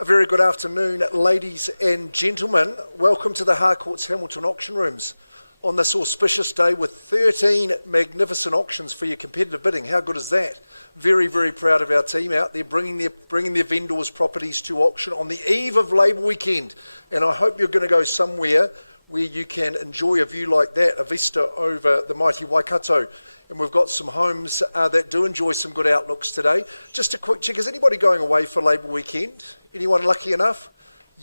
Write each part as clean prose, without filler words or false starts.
A very good afternoon, ladies and gentlemen. Welcome to the Harcourts Hamilton Auction Rooms on this auspicious day with 13 magnificent auctions for your competitive bidding. How good is that? Very, very proud of our team out there bringing their vendors' properties to auction on the eve of Labour weekend. And I hope you're going to go somewhere where you can enjoy a view like that, a vista over the mighty Waikato. And we've got some homes that do enjoy some good outlooks today. Just a quick check, is anybody going away for Labour weekend? Anyone lucky enough?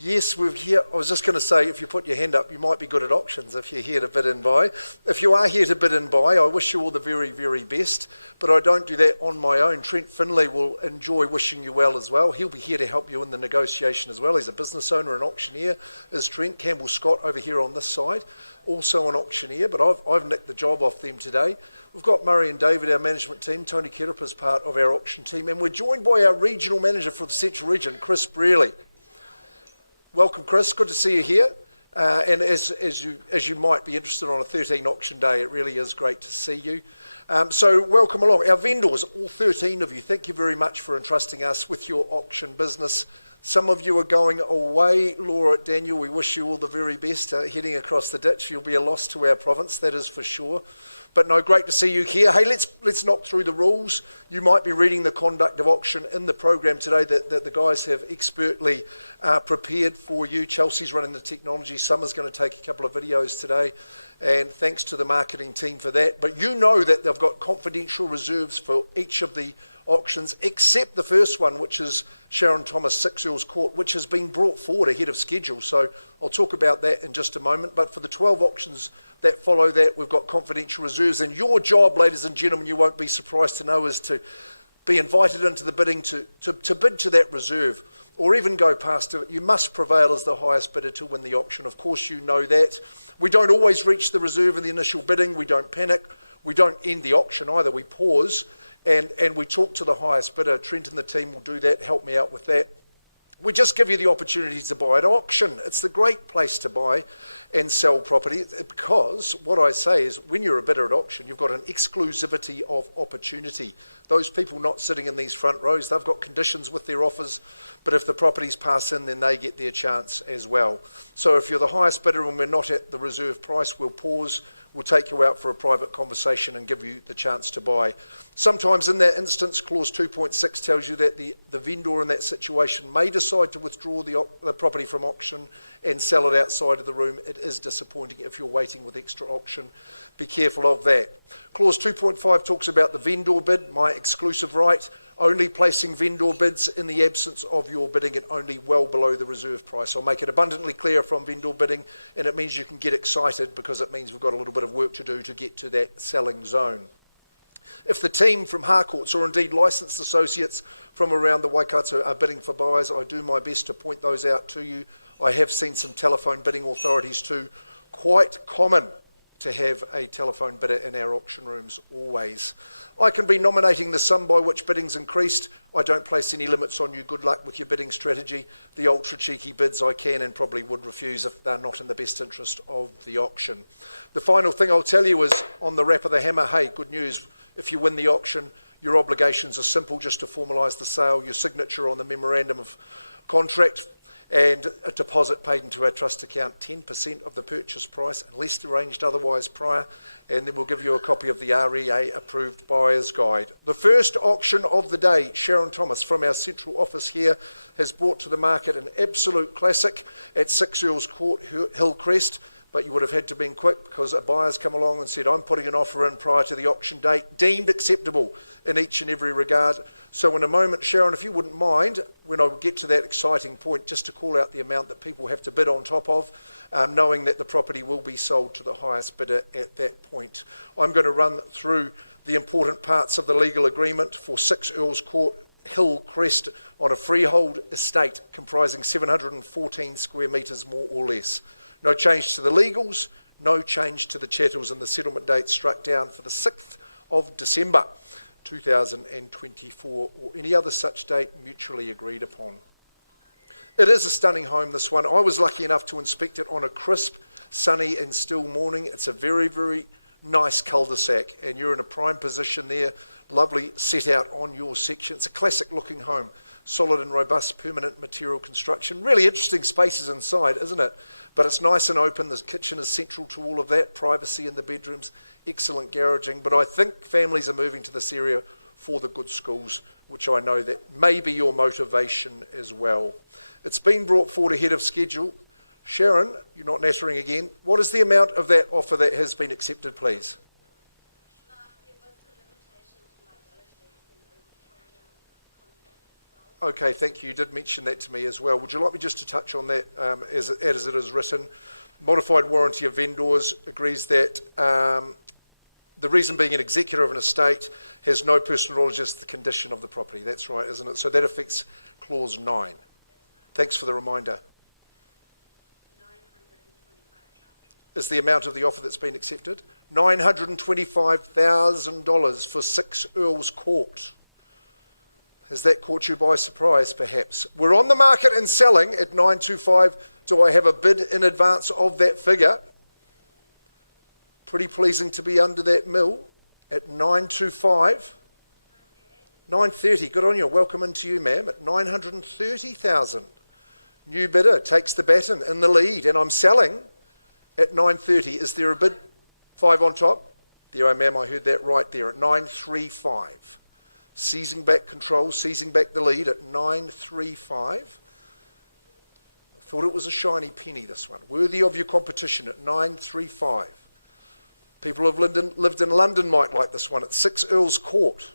Yes, we're here. I was just going to say, if you put your hand up, you might be good at auctions if you're here to bid and buy. If you are here to bid and buy, I wish you all the very, very best. But I don't do that on my own. Trent Finlay will enjoy wishing you well as well. He'll be here to help you in the negotiation as well. He's a business owner and auctioneer, is Trent. Campbell Scott over here on this side, also an auctioneer, but I've nicked the job off them today. We've got Murray and David, our management team. Tony Kerup is part of our auction team. And we're joined by our regional manager for the Central Region, Chris Brearley. Welcome, Chris. Good to see you here. And as you might be interested on a 13 auction day, it really is great to see you. So welcome along. Our vendors, all 13 of you, thank you very much for entrusting us with your auction business. Some of you are going away. Laura, Daniel, we wish you all the very best. Heading across the ditch, you'll be a loss to our province, that is for sure. But no, great to see you here. Hey, let's knock through the rules. You might be reading the conduct of auction in the program today that the guys have expertly prepared for you. Chelsea's running the technology. Summer's going to take a couple of videos today. And thanks to the marketing team for that. But you know that they've got confidential reserves for each of the auctions, except the first one, which is Sharon Thomas 6 Earls Court, which has been brought forward ahead of schedule. So I'll talk about that in just a moment. But for the 12 auctions that follow that, we've got confidential reserves. And your job, ladies and gentlemen, you won't be surprised to know, is to be invited into the bidding to bid to that reserve, or even go past it. You must prevail as the highest bidder to win the auction. Of course, you know that. We don't always reach the reserve in the initial bidding. We don't panic. We don't end the auction either. We pause and we talk to the highest bidder. Trent and the team will do that, help me out with that. We just give you the opportunity to buy at auction. It's the great place to buy and sell property, because what I say is, when you're a bidder at auction, you've got an exclusivity of opportunity. Those people not sitting in these front rows, they've got conditions with their offers, but if the properties pass in, then they get their chance as well. So if you're the highest bidder and we're not at the reserve price, we'll pause. We'll take you out for a private conversation and give you the chance to buy. Sometimes in that instance, clause 2.6 tells you that the vendor in that situation may decide to withdraw the property from auction and sell it outside of the room. It is disappointing if you're waiting with extra auction. Be careful of that. Clause 2.5 talks about the vendor bid, my exclusive right, only placing vendor bids in the absence of your bidding and only well below the reserve price. I'll make it abundantly clear from vendor bidding, and it means you can get excited because it means we've got a little bit of work to do to get to that selling zone. If the team from Harcourts, or indeed licensed associates from around the Waikato, are bidding for buyers, I do my best to point those out to you. I have seen some telephone bidding authorities too. Quite common to have a telephone bidder in our auction rooms always. I can be nominating the sum by which bidding's increased. I don't place any limits on you. Good luck with your bidding strategy. The ultra cheeky bids I can and probably would refuse if they're not in the best interest of the auction. The final thing I'll tell you is, on the wrap of the hammer, hey, good news. If you win the auction, your obligations are simple, just to formalise the sale, your signature on the memorandum of contract, and a deposit paid into our trust account, 10% of the purchase price, unless arranged otherwise prior, and then we'll give you a copy of the REA approved buyer's guide. The first auction of the day, Sharon Thomas from our central office here, has brought to the market an absolute classic at 6 Earls Court, Hillcrest. But you would have had to been quick, because a buyer's come along and said, I'm putting an offer in prior to the auction date, deemed acceptable in each and every regard. So in a moment, Sharon, if you wouldn't mind, when I get to that exciting point, just to call out the amount that people have to bid on top of, knowing that the property will be sold to the highest bidder at that point. I'm going to run through the important parts of the legal agreement for 6 Earls Court, Hillcrest, on a freehold estate comprising 714 square metres more or less. No change to the legals, no change to the chattels, and the settlement date struck down for the 6th of December 2024, or any other such date mutually agreed upon. It is a stunning home, this one. I was lucky enough to inspect it on a crisp, sunny and still morning. It's a very, very nice cul-de-sac, and you're in a prime position there, lovely set out on your section. It's a classic looking home, solid and robust permanent material construction. Really interesting spaces inside, isn't it? But it's nice and open. The kitchen is central to all of that, privacy in the bedrooms, excellent garaging. But I think families are moving to this area for the good schools, which I know that may be your motivation as well. It's been brought forward ahead of schedule. Sharon, you're not nattering again. What is the amount of that offer that has been accepted, please? Okay, thank you. You did mention that to me as well. Would you like me just to touch on that as it is written? Modified warranty of vendors agrees that the reason being an executor of an estate has no personal knowledge as to the condition of the property. That's right, isn't it? So that affects clause 9. Thanks for the reminder. Is the amount of the offer that's been accepted? $925,000 for 6 Earls Court. Has that caught you by surprise, perhaps? We're on the market and selling at 925. Do I have a bid in advance of that figure? Pretty pleasing to be under that mill at 925. 930, good on you. Welcome into you, ma'am, at 930,000. New bidder takes the baton in the lead, and I'm selling at 930. Is there a bid? 5 on top? There, oh, ma'am, I heard that right there at 935. Seizing back control, seizing back the lead at 935. I thought it was a shiny penny, this one. Worthy of your competition at 935. People who have lived in London might like this one at 6 Earls Court.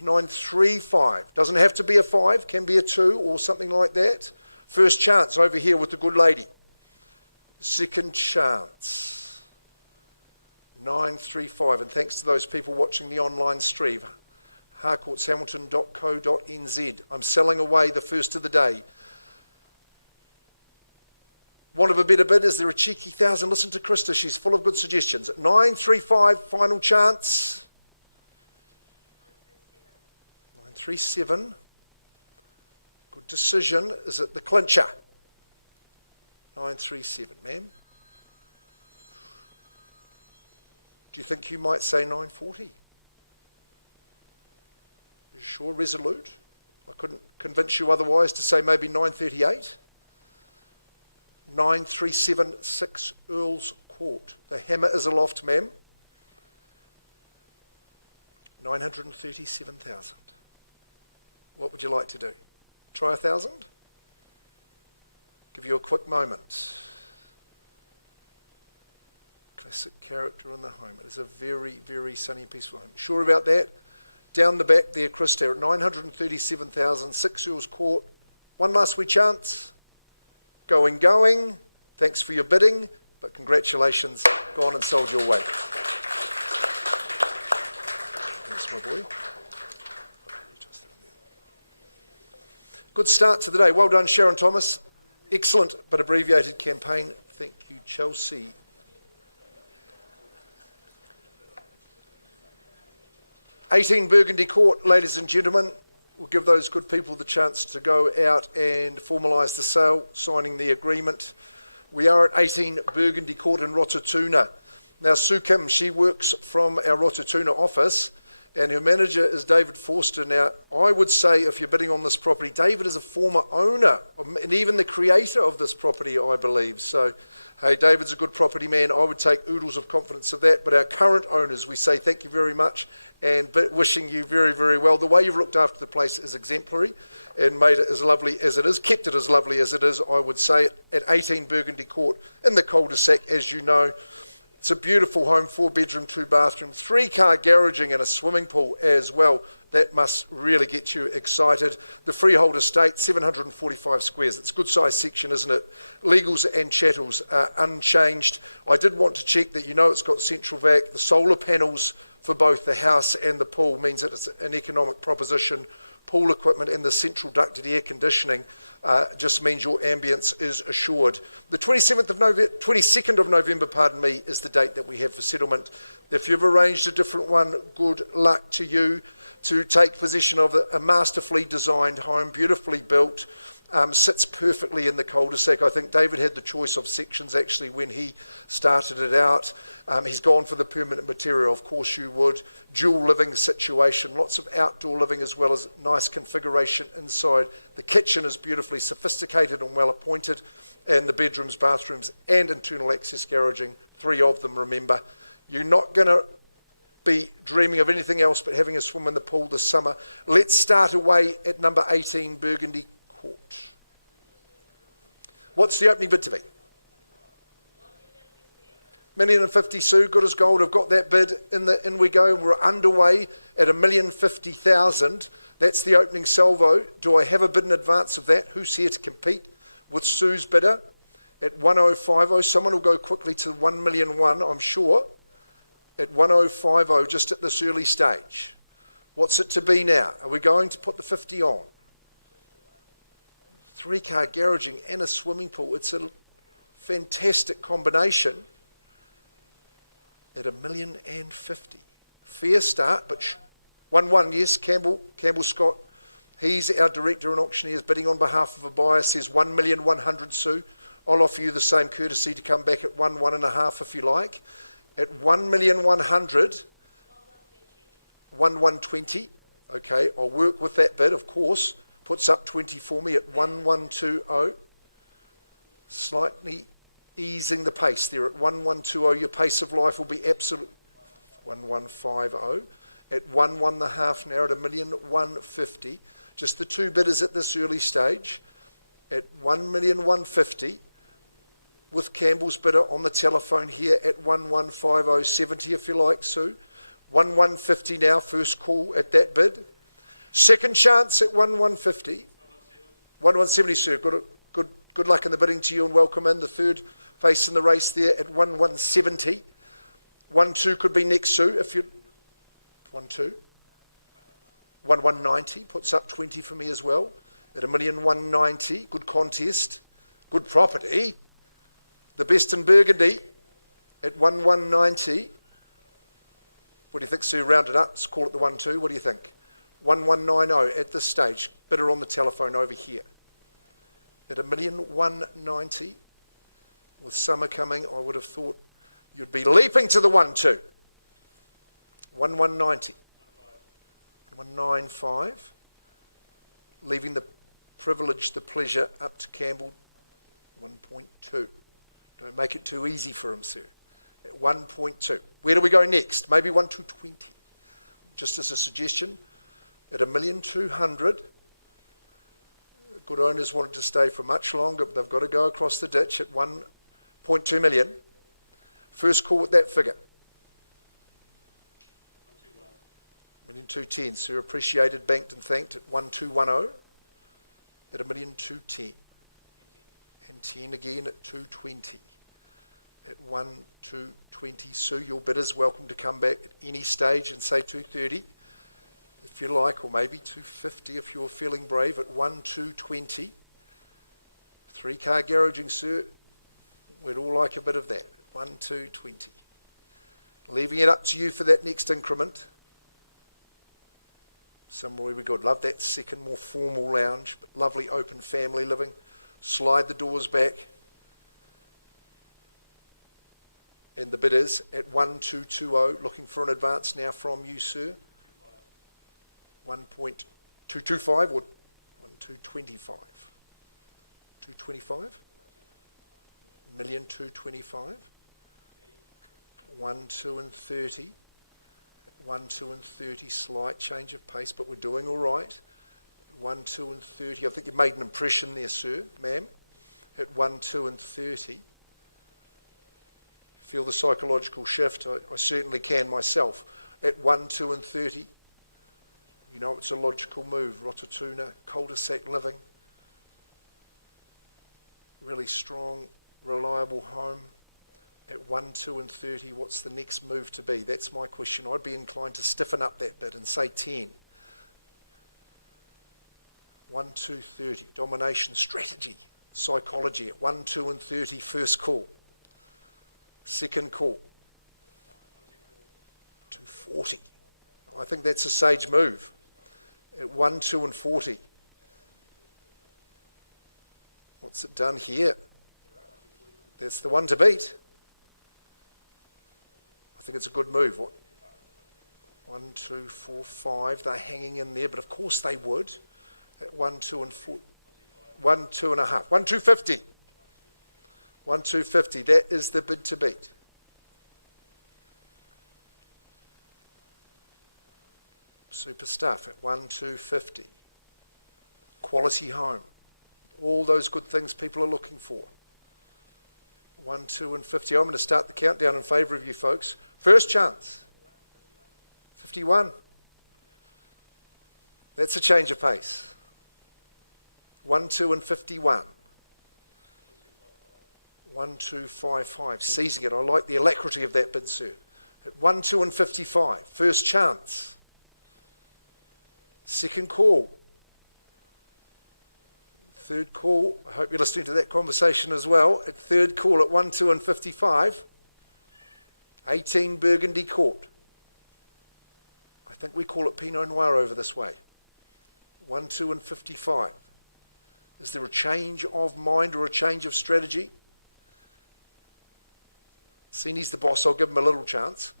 935. Doesn't have to be a 5, can be a 2 or something like that. First chance over here with the good lady. Second chance. 935. And thanks to those people watching the online stream. harcourtshamilton.co.nz. I'm selling away the first of the day. Want of a better bid? Is there a cheeky 1,000? Listen to Krista. She's full of good suggestions. 935. Final chance. 937. Good decision. Is it the clincher? 937, ma'am. Do you think you might say 940? You sure, resolute? I couldn't convince you otherwise to say maybe 938. 9376 Earls Court. The hammer is aloft, ma'am. 937,000. What would you like to do? Try 1,000? Give you a quick moment. Classic character in the home. It is a very, very sunny, peaceful home. Sure about that? Down the back there, Krista, at 937,000, 6 Earls Court. One last wee chance. Going. Thanks for your bidding, but congratulations, gone and sold your way. Thanks, my boy. Good start to the day. Well done, Sharon Thomas. Excellent but abbreviated campaign. Thank you, Chelsea. "18 Burgundy Court, ladies and gentlemen." We'll give those good people the chance to go out and formalise the sale, signing the agreement. We are at 18 Burgundy Court in Rototuna. Now, Sue Kim, she works from our Rototuna office, and her manager is David Forster. Now, I would say if you're bidding on this property, David is a former owner and even the creator of this property, I believe. So, hey, David's a good property man. I would take oodles of confidence of that. But our current owners, we say thank you very much and wishing you very, very well. The way you've looked after the place is exemplary and made it as lovely as it is, kept it as lovely as it is, I would say, at 18 Burgundy Court in the cul-de-sac, as you know. It's a beautiful home, 4-bedroom, 2-bathroom, 3-car garaging and a swimming pool as well. That must really get you excited. The freehold estate, 745 squares. It's a good size section, isn't it? Legals and chattels are unchanged. I did want to check that it's got central vac. The solar panels for both the house and the pool means that it's an economic proposition. Pool equipment and the central ducted air conditioning just means your ambience is assured. The 22nd of November, is the date that we have for settlement. If you've arranged a different one, good luck to you to take possession of a masterfully designed home, beautifully built. sits perfectly in the cul-de-sac. I think David had the choice of sections actually when he started it out. He's gone for the permanent material, of course you would. Dual living situation, lots of outdoor living as well as nice configuration inside. The kitchen is beautifully sophisticated and well appointed, and the bedrooms, bathrooms and internal access garaging, 3 of them, remember. You're not going to be dreaming of anything else but having a swim in the pool this summer. Let's start away at number 18, Burgundy Court. What's the opening bid to be? $1,050,000, Sue, good as gold. I've got that bid in we go. We're underway at $1,050,000. That's the opening salvo. Do I have a bid in advance of that? Who's here to compete with Sue's bidder at 1050? Someone will go quickly to 1,000,001, I'm sure, at 1050, just at this early stage. What's it to be now? Are we going to put the 50 on? 3-car garaging and a swimming pool. It's a fantastic combination at $1,050,000. Fair start, but 1-1, yes, Campbell Scott. He's our director and auctioneer, bidding on behalf of a buyer, says 1,100,000, Sue. I'll offer you the same courtesy to come back at 1.5 if you like. At 1,100,000, 1,120. Okay, I'll work with that bid, of course. Puts up 20 for me at 1,120. Slightly easing the pace there at 1,120. Your pace of life will be absolute. 1,150 at 1.5 now at $1,150,000. Just the 2 bidders at this early stage at $1,150,000. With Campbell's bidder on the telephone here at 1,150.70 if you like, Sue. 1,150 now, first call at that bid. Second chance at 1,150. 1,170, Sue. Good luck in the bidding to you and welcome in. The third face in the race there at 1,170. 1-2 could be next, Sue. If you 1-2. 1,190 puts up 20 for me as well at $1,190,000. Good contest, good property. The best in Burgundy at 1,190. What do you think, Sue? Round it up. Let's call it the 1-2. What do you think? 1,190 at this stage. Bidder on the telephone over here at $1,190,000. With summer coming, I would have thought you'd be leaping to the 1-2. 1,190. 195. Leaving the privilege, the pleasure up to Campbell. 1.2. Don't make it too easy for him, sir. At 1.2. Where do we go next? Maybe 1,220. Just as a suggestion. At 1,200,000. Good owners wanted to stay for much longer, but they've got to go across the ditch at 1.2 million. First call at that figure. 1,210,000, sir. Appreciated, banked and thanked at 1,210. At 1,210,000. And 10 again at 220. At 1,220. Sue, your bidder's welcome to come back at any stage and say 230 if you like, or maybe 250 if you're feeling brave at 1,220. 3-car garaging, sir. We'd all like a bit of that. 1,220. Leaving it up to you for that next increment. Somewhere we good. Love that second, more formal lounge, but lovely open family living. Slide the doors back. And the bid is at 1,220. Looking for an advance now from you, sir. 1.225 or 1,225? 225? 1,225. 1,230. 1,230. Slight change of pace, but we're doing all right. 1,230. I think you made an impression there, sir, ma'am. At 1,230. Feel the psychological shift? I certainly can myself. At 1,230. You know it's a logical move. Rotatuna, cul-de-sac living. Really strong, reliable home. At 1,230, what's the next move to be? That's my question. I'd be inclined to stiffen up that bit and say 10. 1,230. Domination strategy. Psychology at 1,230. First call. Second call. 240. I think that's a sage move. At 1,240. What's it done here? That's the one to beat. I think it's a good move. 1, 2, 4, 5. They're hanging in there, but of course they would. At 1, 2, and 4. 1, 2.5. 1, 250. 1, 250. That is the bid to beat. Super stuff at 1, 250. Quality home. All those good things people are looking for. 1, 2, and 50. I'm going to start the countdown in favour of you folks. First chance. 51. That's a change of pace. 1, 2, and 51. 1, 2, 5, 5. Seizing it. I like the alacrity of that bid, sir. At 1, 2, and 55. First chance. Second call. Third call. I hope you're listening to that conversation as well. At third call at 1, 2, and 55. 18 Burgundy Court. I think we call it Pinot Noir over this way. 1, 2, and 55. Is there a change of mind or a change of strategy? Sini's the boss. I'll give him a little chance.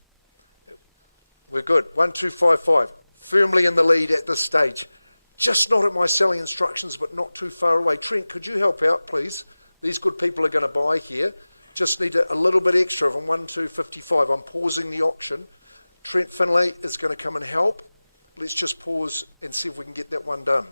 We're good. 1, 2, 5, 5. Firmly in the lead at this stage. Just not at my selling instructions, but not too far away. Trent, could you help out, please? These good people are going to buy here. Just need a little bit extra from 1, 2, 55. I'm pausing the auction. Trent Finlay is going to come and help. Let's just pause and see if we can get that one done.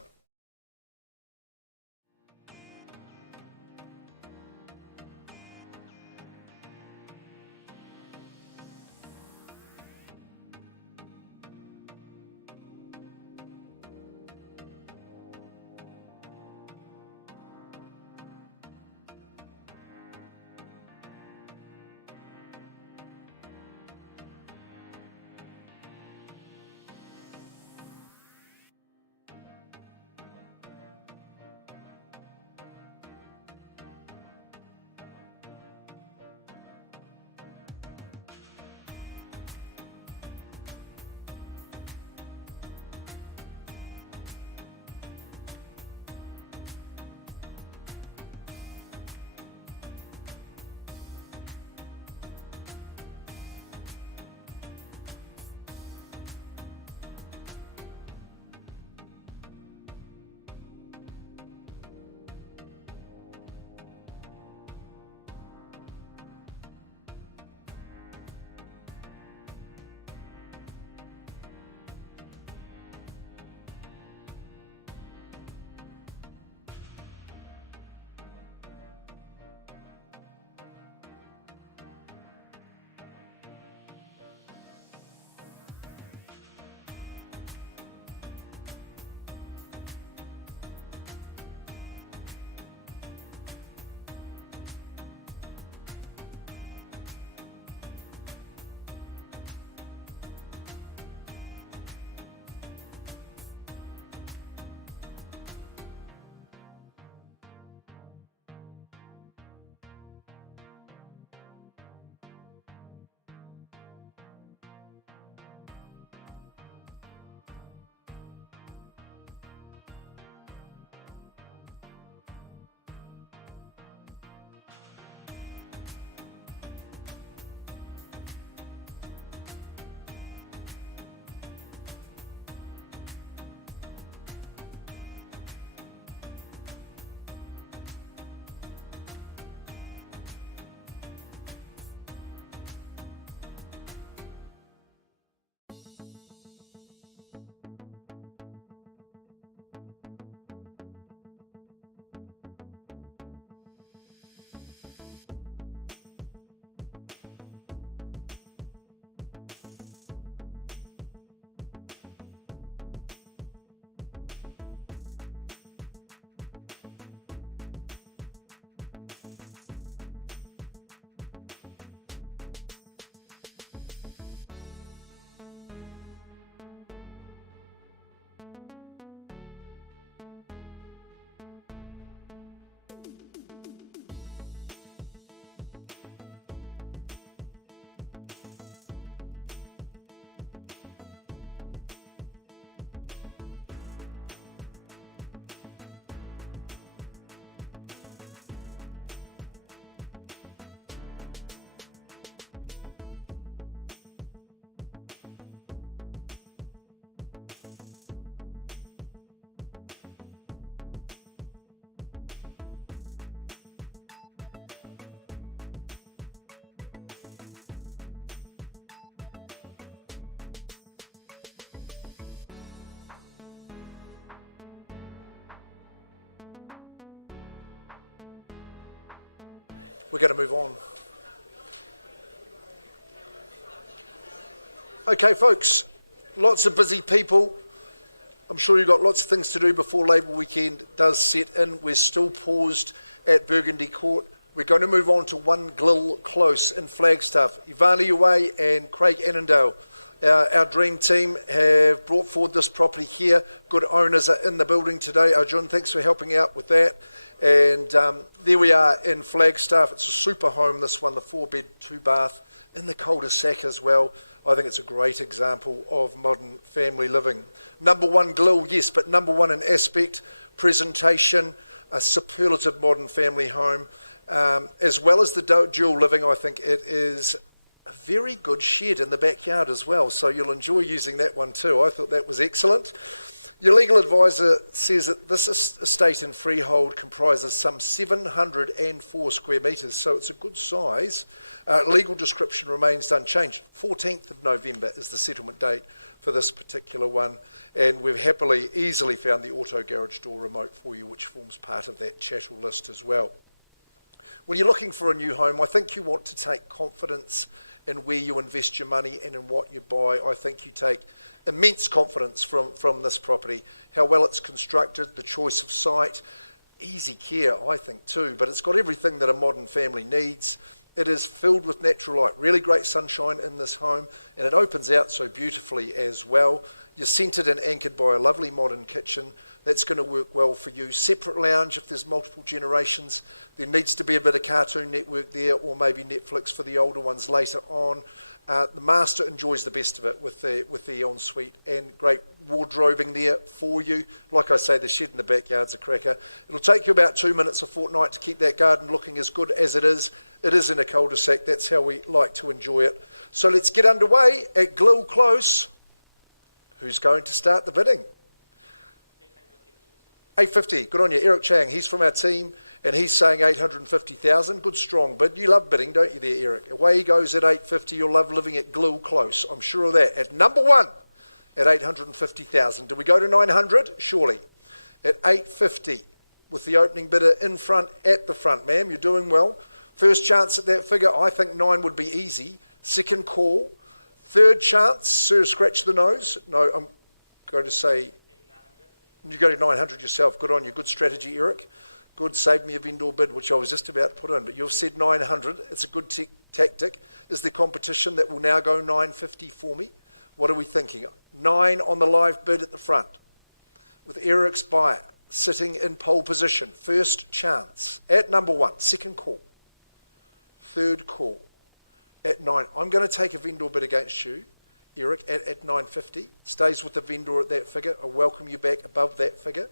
We're going to move on. Okay, folks, lots of busy people. I'm sure you've got lots of things to do before Labour weekend does set in. We're still paused at Burgundy Court. We're going to move on to One Glill Close in Flagstaff. Ivani Uwe and Craig Annandale, our dream team, have brought forward this property here. Good owners are in the building today. Arjun, thanks for helping out with that. And there we are in Flagstaff. It's a super home, this one, the 4-bed, 2-bath in the cul-de-sac as well. I think it's a great example of modern family living. Number one Glill, yes, but number one in aspect, presentation, a superlative modern family home. As well as the dual living, I think it is a very good shed in the backyard as well, so you'll enjoy using that one too. I thought that was excellent. Your legal advisor says that this estate in freehold comprises some 704 square metres, so it's a good size. Legal description remains unchanged. 14th of November is the settlement date for this particular one, and we've happily, easily found the auto garage door remote for you, which forms part of that chattel list as well. When you're looking for a new home, I think you want to take confidence in where you invest your money and in what you buy. I think you take immense confidence from this property, how well it's constructed, the choice of site, easy care, I think too, but it's got everything that a modern family needs. It is filled with natural light, really great sunshine in this home, and it opens out so beautifully as well. You're centred and anchored by a lovely modern kitchen. That's going to work well for you. Separate lounge, if there's multiple generations, there needs to be a bit of Cartoon Network there, or maybe Netflix for the older ones later on. The master enjoys the best of it with the ensuite and great wardrobing there for you. Like I say, the shed in the backyard's a cracker. It'll take you about 2 minutes a fortnight to keep that garden looking as good as it is. It is in a cul-de-sac. That's how we like to enjoy it. So let's get underway at Glill Close. Who's going to start the bidding? 850. Good on you, Eric Chang. He's from our team, and he's saying 850,000. Good strong bid. You love bidding, don't you there, Eric? Away he goes at 850. You'll love living at Glill Close. I'm sure of that. At number one, at 850,000. Do we go to 900? Surely. At 850, with the opening bidder in front, at the front, ma'am. You're doing well. First chance at that figure, I think 9 would be easy. Second call. Third chance, sir, scratch the nose. No, I'm going to say, you go to 900 yourself. Good on you. Good strategy, Eric. Good, save me a vendor bid, which I was just about to put in. But you've said 900. It's a good tactic. Is the competition that will now go 950 for me? What are we thinking? 9 on the live bid at the front, with Eric's buyer sitting in pole position. First chance at number one. Second call. Third call. At 9, I'm going to take a vendor bid against you, Eric, at 950. Stays with the vendor at that figure. I welcome you back above that figure.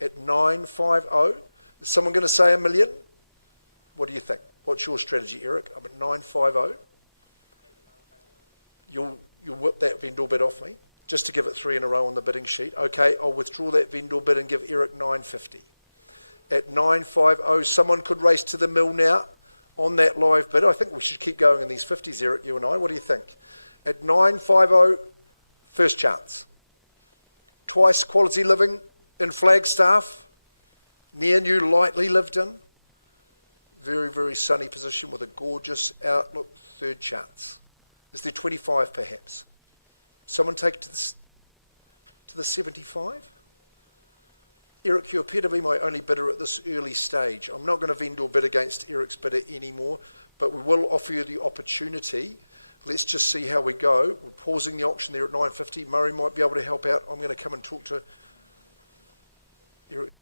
At 950, is someone going to say $1 million? What do you think? What's your strategy, Eric? I'm at 950. You'll whip that vendor bid off me, just to give it 3 in a row on the bidding sheet. Okay, I'll withdraw that vendor bid and give Eric 950. At 950, someone could race to the mill now on that live bid. I think we should keep going in these 50s, Eric, you and I. What do you think? At 950, first chance. Twice quality living in Flagstaff, near new, lightly lived in. Very, very sunny position with a gorgeous outlook. Third chance. Is there 25 perhaps? Someone take it to the 75? Eric, you appear to be my only bidder at this early stage. I'm not going to vendor bid against Eric's bidder anymore, but we will offer you the opportunity. Let's just see how we go. We're pausing the auction there at 950. Murray might be able to help out. I'm going to come and talk to Eric.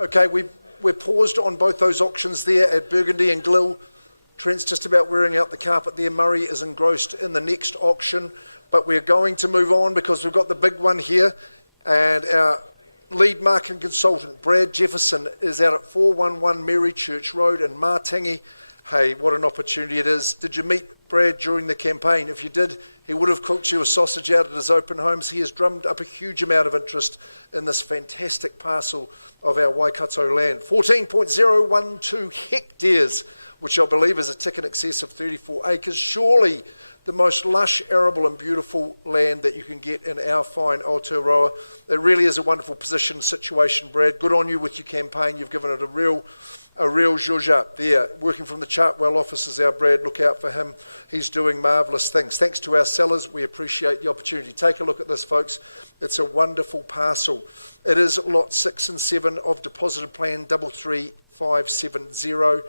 Okay, we're paused on both those auctions there at Burgundy and Glil. Trent's just about wearing out the carpet there. Murray is engrossed in the next auction, but we're going to move on because we've got the big one here, and our lead marketing consultant, Brad Jefferson, is out at 411 Mary Church Road in Matangi. Hey, what an opportunity it is. Did you meet Brad during the campaign? If you did, he would have cooked you a sausage out at his open homes. He has drummed up a huge amount of interest in this fantastic parcel of our Waikato land. 14.012 hectares, which I believe is a tick in excess of 34 acres. Surely the most lush, arable and beautiful land that you can get in our fine Aotearoa. It really is a wonderful position, situation, Brad. Good on you with your campaign. You've given it a real zhuzh there. Working from the Chartwell office is our Brad. Look out for him. He's doing marvellous things. Thanks to our sellers. We appreciate the opportunity. Take a look at this, folks. It's a wonderful parcel. It is lot 6 and 7 of deposited plan 33570.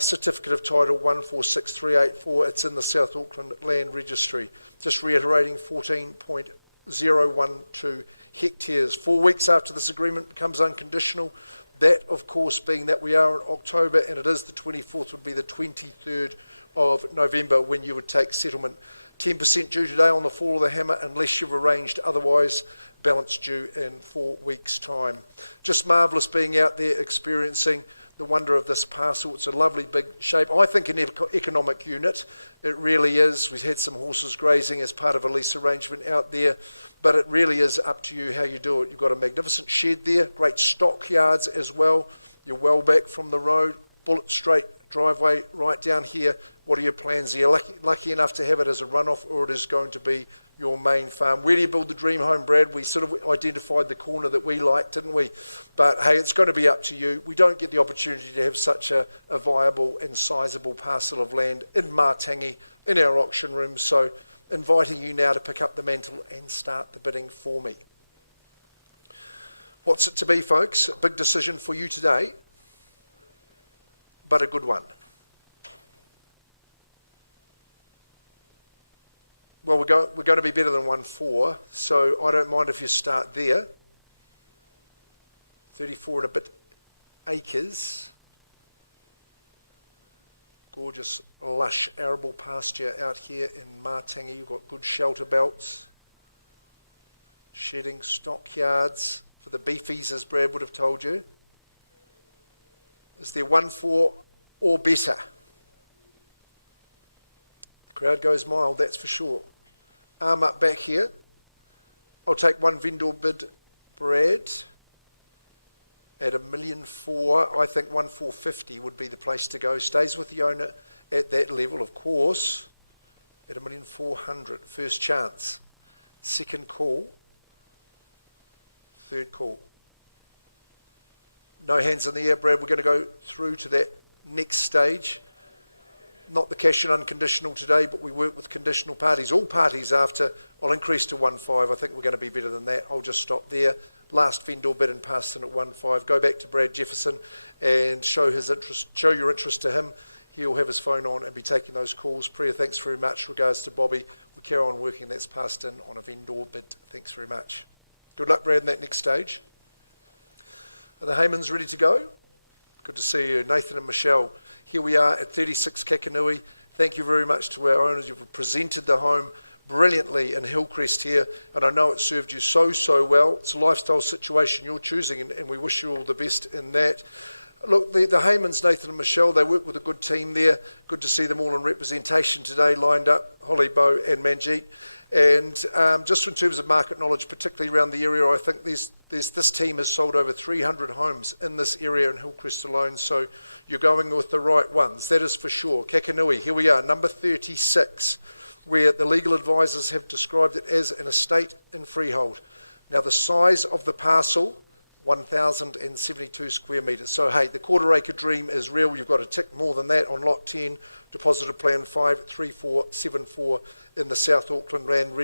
Certificate of title 146384. It's in the South Auckland Land Registry. Just reiterating, 14.012 hectares. 4 weeks after this agreement becomes unconditional. That, of course, being that we are in October and it is the 24th, would be the 23rd of November when you would take settlement. 10% due today on the fall of the hammer unless you've arranged otherwise. Balance due in 4 weeks' time. Just marvellous being out there experiencing the wonder of this parcel. It's a lovely big shape. I think an economic unit. It really is. We've had some horses grazing as part of a lease arrangement out there, but it really is up to you how you do it. You've got a magnificent shed there, great stockyards as well. You're well back from the road, bullet straight driveway right down here. What are your plans? Are you lucky enough to have it as a runoff, or it is going to be your main farm? Where do you build the dream home, Brad? We sort of identified the corner that we like, didn't we? But hey, it's going to be up to you. We don't get the opportunity to have such a viable and sizable parcel of land in Matangi in our auction room. So inviting you now to pick up the mantle and start the bidding for me. What's it to be, folks? A big decision for you today, but a good one. Well, we're going to be better than 1.4, so I don't mind if you start there. 34 and a bit acres. Gorgeous, lush, arable pasture out here in Matangi. You've got good shelter belts. Shedding stockyards for the beefies, as Brad would have told you. Is there 1.4 or better? The crowd goes mild, that's for sure. Arm up back here. I'll take one vendor bid, Brad, at $1.4 million. I think 1.450 would be the place to go. Stays with the owner at that level, of course, at $1.4 million. First chance. Second call. Third call. No hands in the air, Brad. We're going to go through to that next stage. Not the cash and unconditional today, but we work with conditional parties. All parties after, I'll increase to 1.5. I think we're going to be better than that. I'll just stop there. Last vendor bid and pass in at 1.5. Go back to Brad Jefferson and show his interest. Show your interest to him. He'll have his phone on and be taking those calls. Priya, thanks very much. Regards to Bobby. We carry on working. That's passed in on a vendor bid. Thanks very much. Good luck, Brad, in that next stage. Are the Haymans ready to go? Good to see you, Nathan and Michelle. Here we are at 36 Kakanui. Thank you very much to our owners. You've presented the home brilliantly in Hillcrest here, and I know it served you so well. It's a lifestyle situation you're choosing, and we wish you all the best in that. Look, the Haymans, Nathan and Michelle, they work with a good team there. Good to see them all in representation today, lined up, Holly, Bo and Manjeet. And just in terms of market knowledge, particularly around the area, I think this team has sold over 300 homes in this area in Hillcrest alone, so you're going with the right ones, that is for sure. Kakanui, here we are, number 36, where the legal advisors have described it as an estate in freehold. Now the size of the parcel, 1,072 square metres. So hey, the quarter acre dream is real. You've got to tick more than that on lot 10, deposited plan 53474 in the South Auckland Land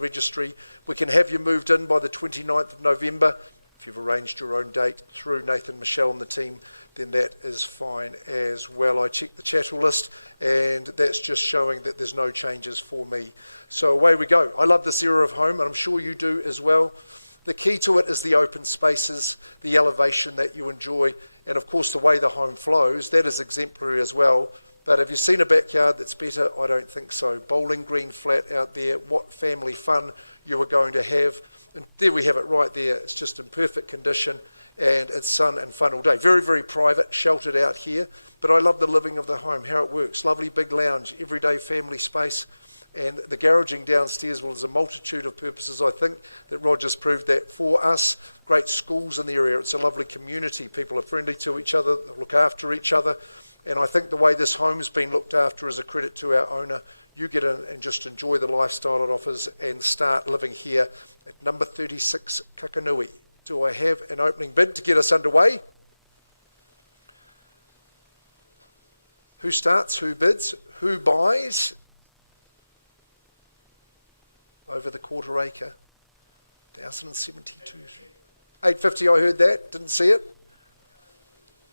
Registry. We can have you moved in by the 29th of November. If you've arranged your own date through Nathan, Michelle and the team, then that is fine as well. I checked the chattel list and that's just showing that there's no changes for me. So away we go. I love this era of home and I'm sure you do as well. The key to it is the open spaces, the elevation that you enjoy, and of course the way the home flows, that is exemplary as well. But have you seen a backyard that's better? I don't think so. Bowling green flat out there, what family fun you are going to have. And there we have it right there. It's just in perfect condition and it's sun and fun all day. Very, very private, sheltered out here. But I love the living of the home, how it works. Lovely big lounge, everyday family space. And the garaging downstairs, well, there's a multitude of purposes, I think, that Roger's proved that for us. Great schools in the area. It's a lovely community. People are friendly to each other, they look after each other. And I think the way this home's been looked after is a credit to our owner. You get in and just enjoy the lifestyle it offers and start living here at number 36, Kakanui. Do I have an opening bid to get us underway? Who starts? Who bids? Who buys? Over the quarter acre, 1,072. 850, I heard that, didn't see it.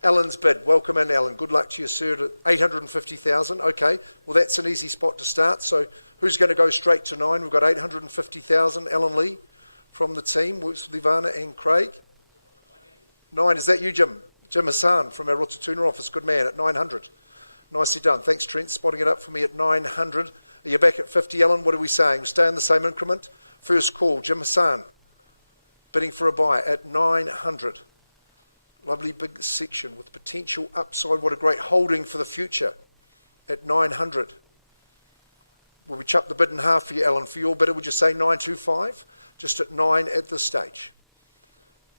Alan's bid, welcome in Alan, good luck to you sir, 850,000, okay, well that's an easy spot to start, so who's going to go straight to 9? We've got 850,000, Alan Lee from the team, works with Ivana and Craig. 9, is that you Jim? Jim Hassan from our Rototuna office, good man, at 900. Nicely done, thanks Trent, spotting it up for me at 900. Are you back at 50, Ellen? What are we saying? Stay in the same increment. First call, Jim Hassan, bidding for a buy at 900. Lovely big section with potential upside. What a great holding for the future at 900. Will we chop the bid in half for you, Ellen? For your bidder, would you say 925? Just at 9 at this stage.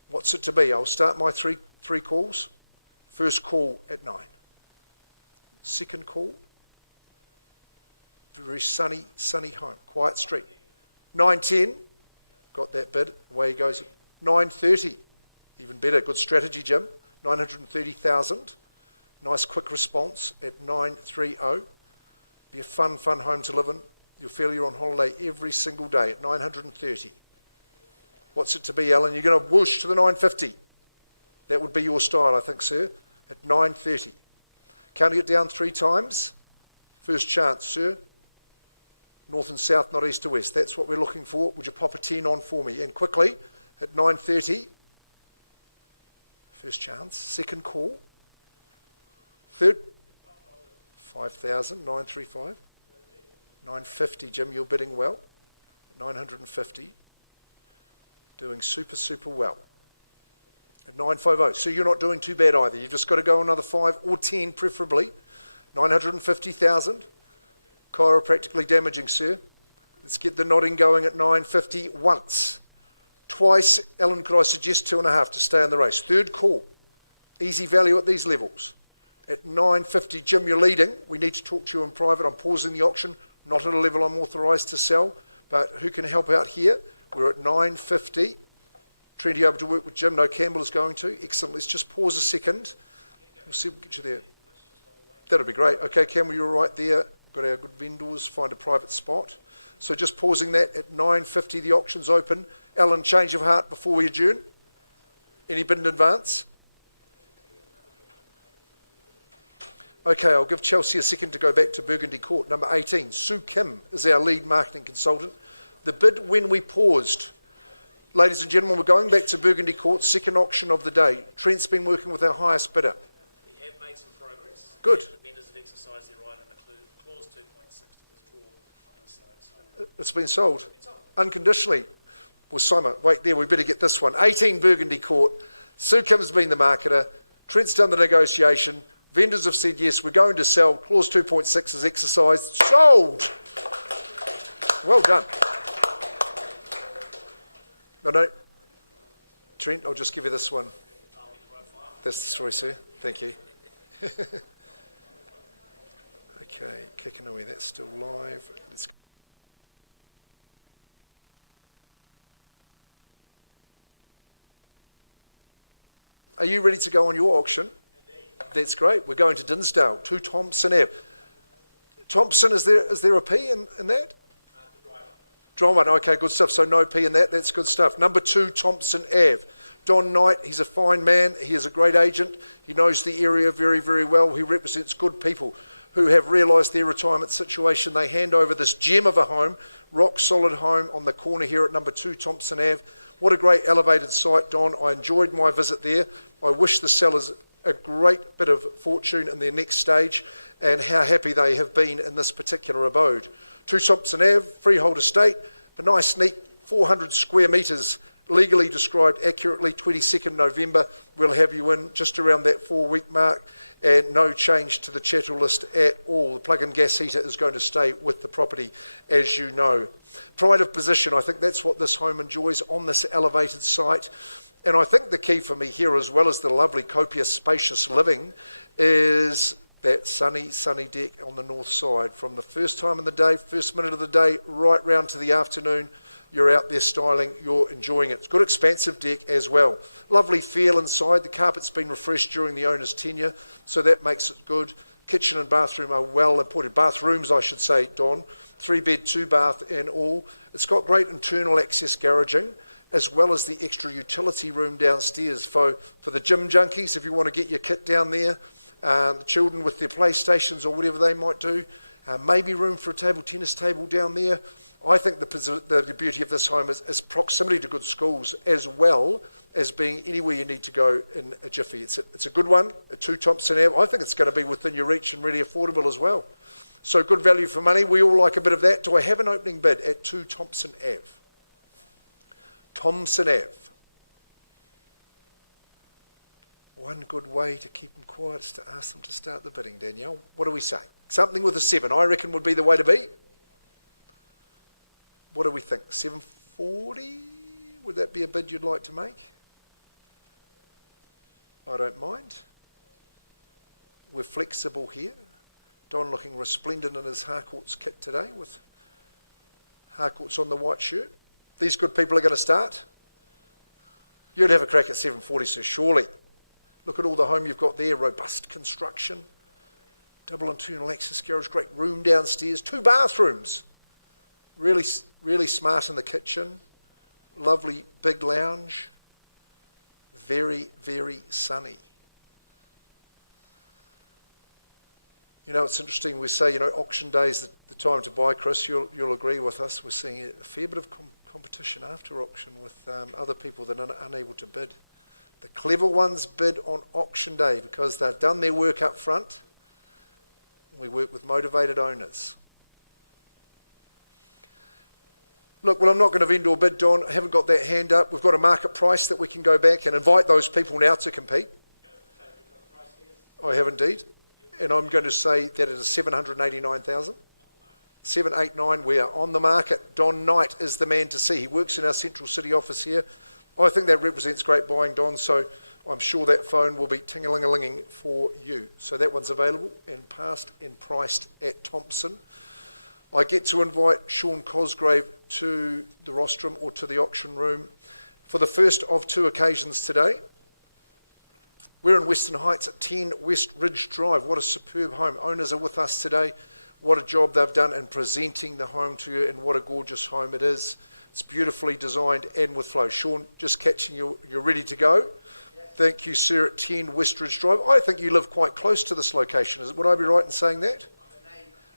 What's it to be? I'll start my three calls. First call at 9. Second call. Very sunny home, quiet street. 9:10, got that bid, away he goes. 9:30, even better, good strategy Jim, 930,000. Nice quick response at 930. Be a fun home to live in. You'll feel you're on holiday every single day at 930. What's it to be, Alan? You're going to whoosh to the 950. That would be your style, I think, sir, at 930. Counting it down 3 times. First chance, sir. North and south, not east to west. That's what we're looking for. Would you pop a 10 on for me? And quickly, at 930. First chance. Second call. Third. 5,000. 935. 950. Jim, you're bidding well. 950. Doing super well. At 950. So you're not doing too bad either. You've just got to go another 5 or 10 preferably. 950,000. Chiropractically damaging, sir. Let's get the nodding going at 950 once. Twice, Ellen, could I suggest 2.5 to stay in the race? Third call. Easy value at these levels. At 950, Jim, you're leading. We need to talk to you in private. I'm pausing the auction, not at a level I'm authorised to sell, but who can help out here? We're at 950. Trent, are you able to work with Jim? No, Campbell is going to. Excellent. Let's just pause a second. We'll see if we can get you there. That'll be great. Okay, Campbell, you're right there. Got our good vendors, find a private spot. So just pausing that at 950, the auction's open. Alan, change of heart before we adjourn? Any bid in advance? Okay, I'll give Chelsea a second to go back to Burgundy Court. Number 18, Sue Kim is our lead marketing consultant. The bid when we paused. Ladies and gentlemen, we're going back to Burgundy Court, second auction of the day. Trent's been working with our highest bidder. We have made some progress. Good. The vendors have exercised their right under clause 2.6 to withdraw and sell outside. It's been sold. Unconditionally. Well, Simon, wait there, we better get this one. 18 Burgundy Court. Sue Kim's been the marketer. Trent's done the negotiation. Vendors have said yes, we're going to sell. Clause 2.6 is exercised. Sold! Well done. No. Trent, I'll just give you this one. I'll get the right file. That's the story, sir. Thank you. Okay, kicking away. That's still live. Let's. Are you ready to go on your auction? Indeed. That's great. We're going to Dinsdale, 2 Thompson Ave. Thompson, is there a P in that? The driver. Drummond, okay, good stuff. So no P in that, that's good stuff. Number 2, Thompson Ave. Don Knight, he's a fine man. He is a great agent. He knows the area very, very well. He represents good people who have realised their retirement situation. They hand over this gem of a home, rock solid home on the corner here at number 2 Thompson Ave. What a great elevated site, Don. I enjoyed my visit there. I wish the sellers a great bit of fortune in their next stage and how happy they have been in this particular abode. 2 Thompson Ave, freehold estate, a nice neat 400 square metres, legally described accurately. 22nd November, we'll have you in just around that 4-week mark, and no change to the chattel list at all. The plug-in gas heater is going to stay with the property, as you know. Pride of position, I think that's what this home enjoys on this elevated site. And I think the key for me here, as well as the lovely, copious, spacious living, is that sunny deck on the north side. From the first time of the day, first minute of the day, right round to the afternoon, you're out there styling, you're enjoying it. It's a good expansive deck as well. Lovely feel inside. The carpet's been refreshed during the owner's tenure, so that makes it good. Kitchen and bathroom are well imported. Bathrooms, I should say, Don. 3-bed, 2-bath in all. It's got great internal access garaging, as well as the extra utility room downstairs. For the gym junkies, if you want to get your kit down there, the children with their PlayStations or whatever they might do, maybe room for a table tennis table down there. I think the beauty of this home is proximity to good schools, as well as being anywhere you need to go in a jiffy. It's a good one, a 2 Thompson Ave. I think it's going to be within your reach and really affordable as well. So good value for money. We all like a bit of that. Do I have an opening bid at 2 Thompson Ave? Thompson Ave. One good way to keep them quiet is to ask them to start the bidding, Danielle. What do we say? Something with a 7, I reckon, would be the way to be. What do we think? 740? Would that be a bid you'd like to make? I don't mind. We're flexible here. Don looking resplendent in his Harcourt's kit today with Harcourt's on the white shirt. These good people are going to start. You'd have a crack at 740, so surely. Look at all the home you've got there. Robust construction. Double internal access garage. Great room downstairs. 2 bathrooms. Really smart in the kitchen. Lovely big lounge. Very, very sunny. You know, it's interesting. We say, auction day is the time to buy, Chris. You'll agree with us. We're seeing a fair bit of competition after auction with other people that are unable to bid. The clever ones bid on auction day because they've done their work up front. We work with motivated owners. Look, well, I'm not going to vendor bid, Don. I haven't got that hand up. We've got a market price that we can go back and invite those people now to compete. I have indeed. And I'm going to say that it is 789,000. 789, we are on the market. Don Knight is the man to see. He works in our Central City office here. I think that represents great buying, Don, so I'm sure that phone will be ting-a-ling-a-linging for you. So that one's available and passed and priced at Thompson. I get to invite Sean Cosgrave to the rostrum or to the auction room for the first of 2 occasions today. We're in Western Heights at 10 West Ridge Drive. What a superb home. Owners are with us today. What a job they've done in presenting the home to you, and what a gorgeous home it is. It's beautifully designed and with flow. Sean, just catching you. You're ready to go? Yes. Thank you, sir, at 10 West Ridge Drive. I think you live quite close to this location. Would I be right in saying that?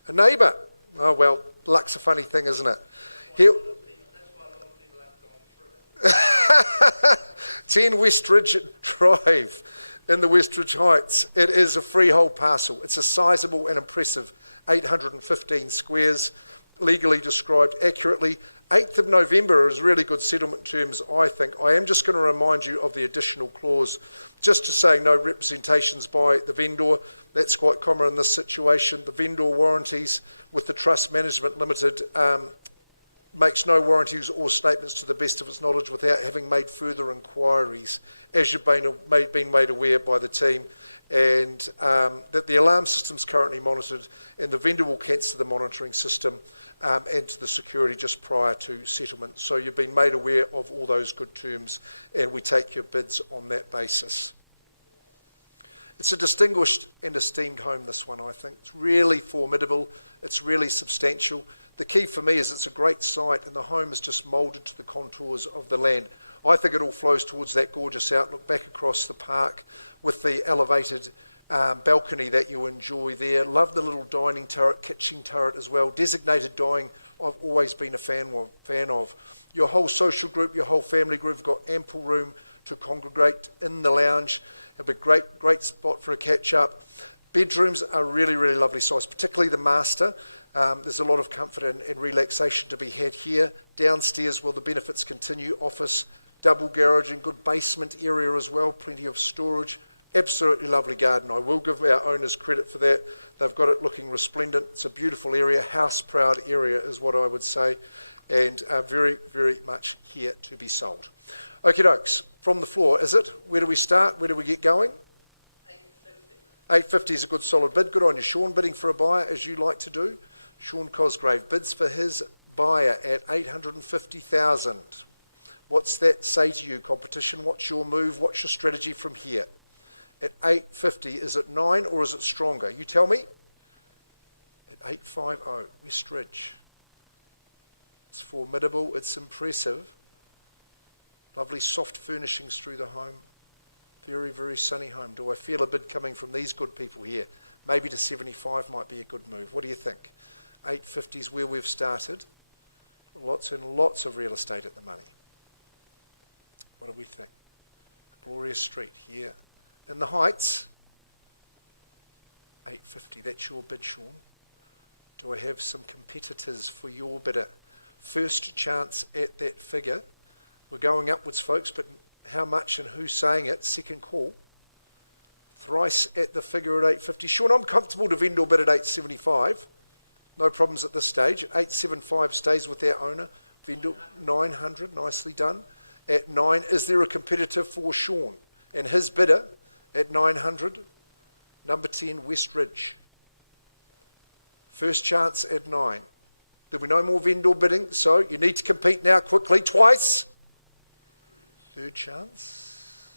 I'm a neighbour. A neighbour? Oh, well, luck's a funny thing, isn't it? That's why a lot of people have gone through it. 10 West Ridge Drive in the West Ridge Heights. It is a freehold parcel. It's a sizable and impressive 815 squares, legally described accurately. 8th of November is really good settlement terms, I think. I am just going to remind you of the additional clause, just to say no representations by the vendor. That's quite common in this situation. The vendor warranties with the Trust Management Limited makes no warranties or statements to the best of its knowledge without having made further inquiries, as you've been made aware by the team, and that the alarm system is currently monitored, and the vendor will cancel the monitoring system and to the security just prior to settlement. So you've been made aware of all those good terms, and we take your bids on that basis. It's a distinguished and esteemed home, this one, I think. It's really formidable. It's really substantial. The key for me is it's a great site, and the home is just moulded to the contours of the land. I think it all flows towards that gorgeous outlook back across the park with the elevated balcony that you enjoy there. Love the little dining turret, kitchen turret as well. Designated dining, I've always been a fan of. Your whole social group, your whole family group have got ample room to congregate in the lounge. Have a great spot for a catch-up. Bedrooms are really, really lovely size, particularly the master. There's a lot of comfort and relaxation to be had here. Downstairs, well, the benefits continue. Office, double garage, and good basement area as well. Plenty of storage. Absolutely lovely garden. I will give our owners credit for that. They've got it looking resplendent. It's a beautiful area. House-proud area is what I would say. And very, very much here to be sold. Okie dokes. From the floor, is it? Where do we start? Where do we get going? 850 is a good solid bid. Good on you, Sean. Bidding for a buyer, as you like to do. Sean Cosgrave bids for his buyer at 850,000. What's that say to you, competition? What's your move? What's your strategy from here? At 850, is it 9 or is it stronger? You tell me. At 850, West Ridge. It's formidable. It's impressive. Lovely soft furnishings through the home. Very, very sunny home. Do I feel a bid coming from these good people here? Maybe to 75 might be a good move. What do you think? 850 is where we've started. Lots and lots of real estate at the money. What do we think? Gloria Street here. In the Heights, 850. That's your bid, Sean. Do I have some competitors for your bidder? First chance at that figure. We're going upwards, folks, but how much and who's saying it? Second call. Thrice at the figure at 850. Sean, I'm comfortable to vendor bid at 875. No problems at this stage. 875 stays with our owner. Vendor 900, nicely done. At 9, is there a competitor for Sean? And his bidder at 900, number 10, West Ridge. First chance at 9. There'll be no more vendor bidding, so you need to compete now quickly, twice. Third chance.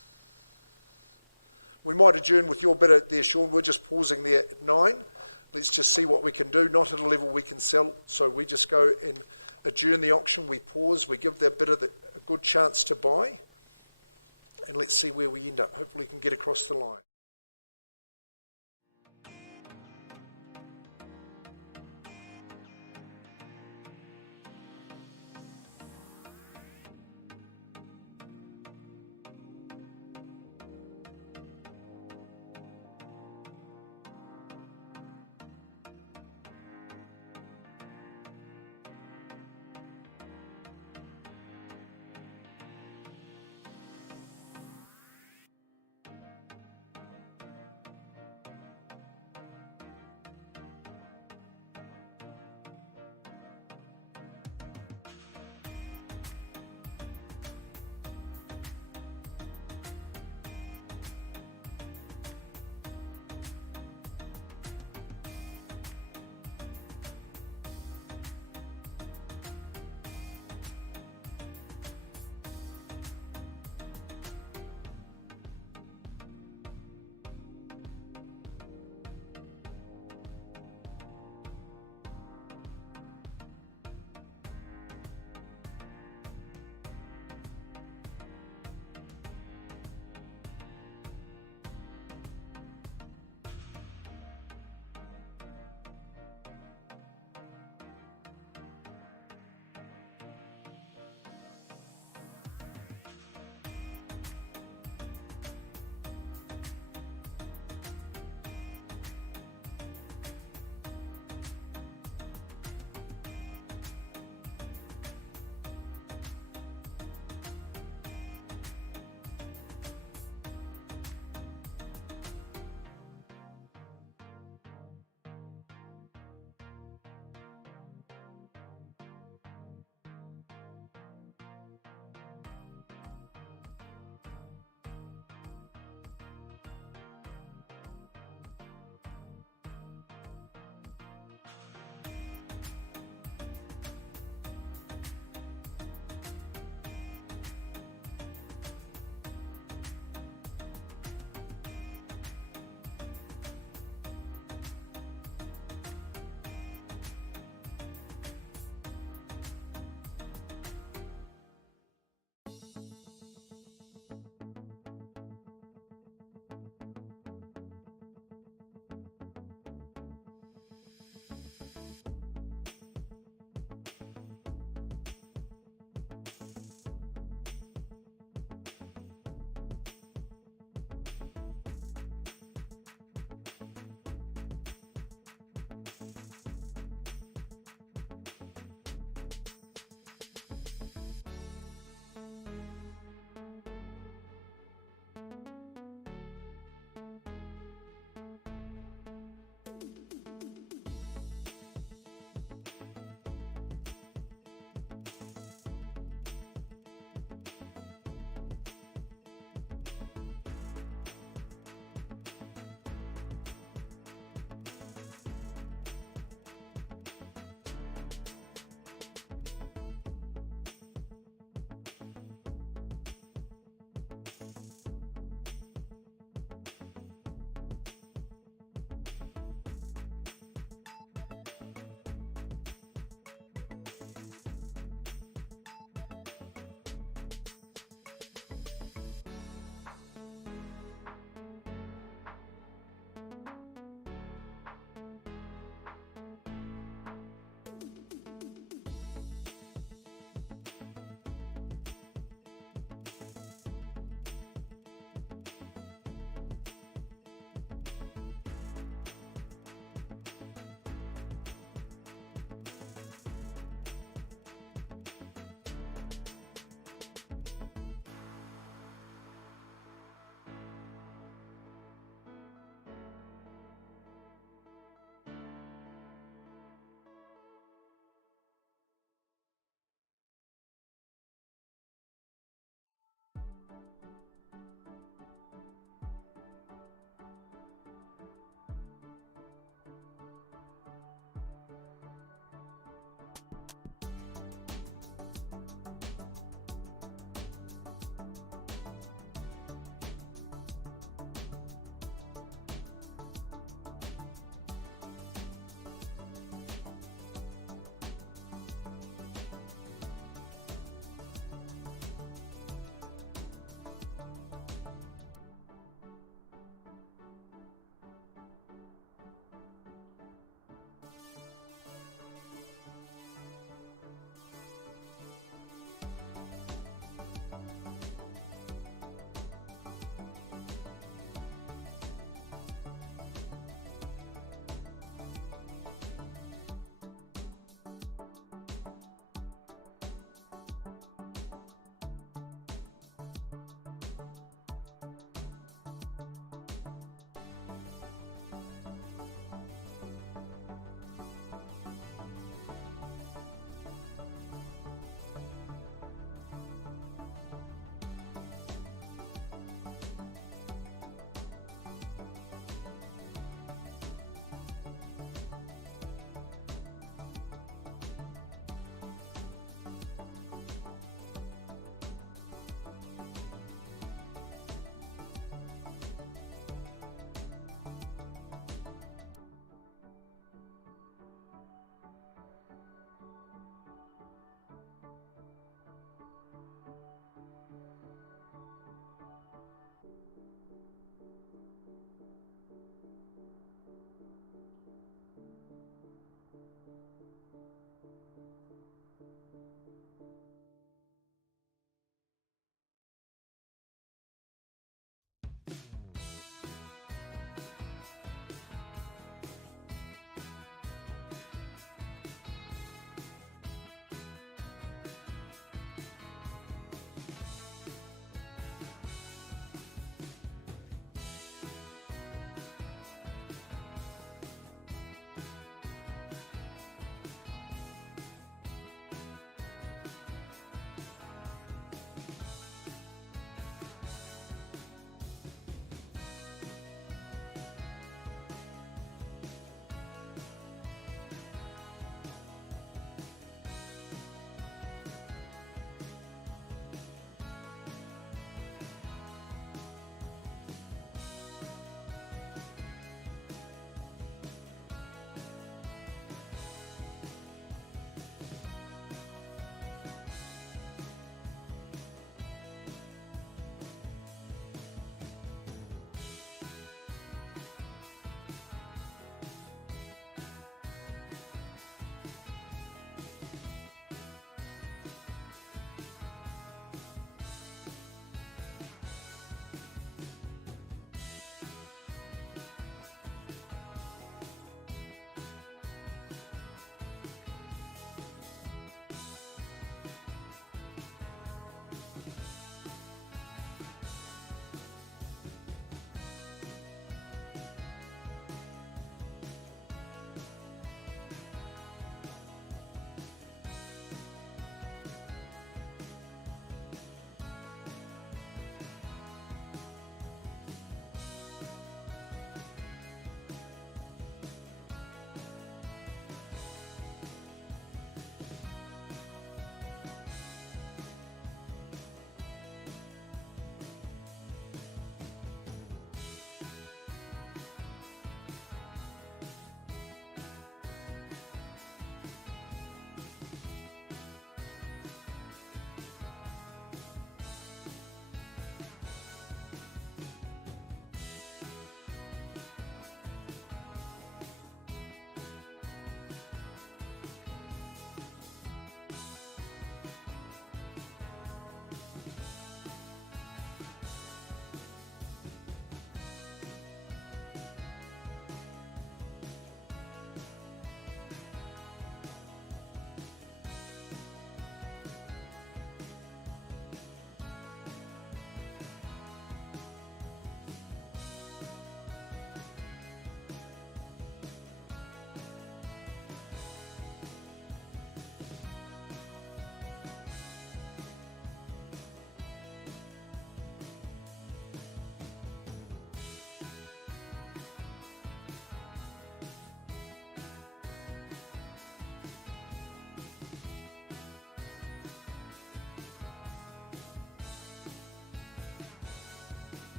We might adjourn with your bidder there, Sean. We're just pausing there at 9. Let's just see what we can do. Not at a level we can sell, so we just go and adjourn the auction. We pause. We give their bidder a good chance to buy. And let's see where we end up. Hopefully we can get across the line.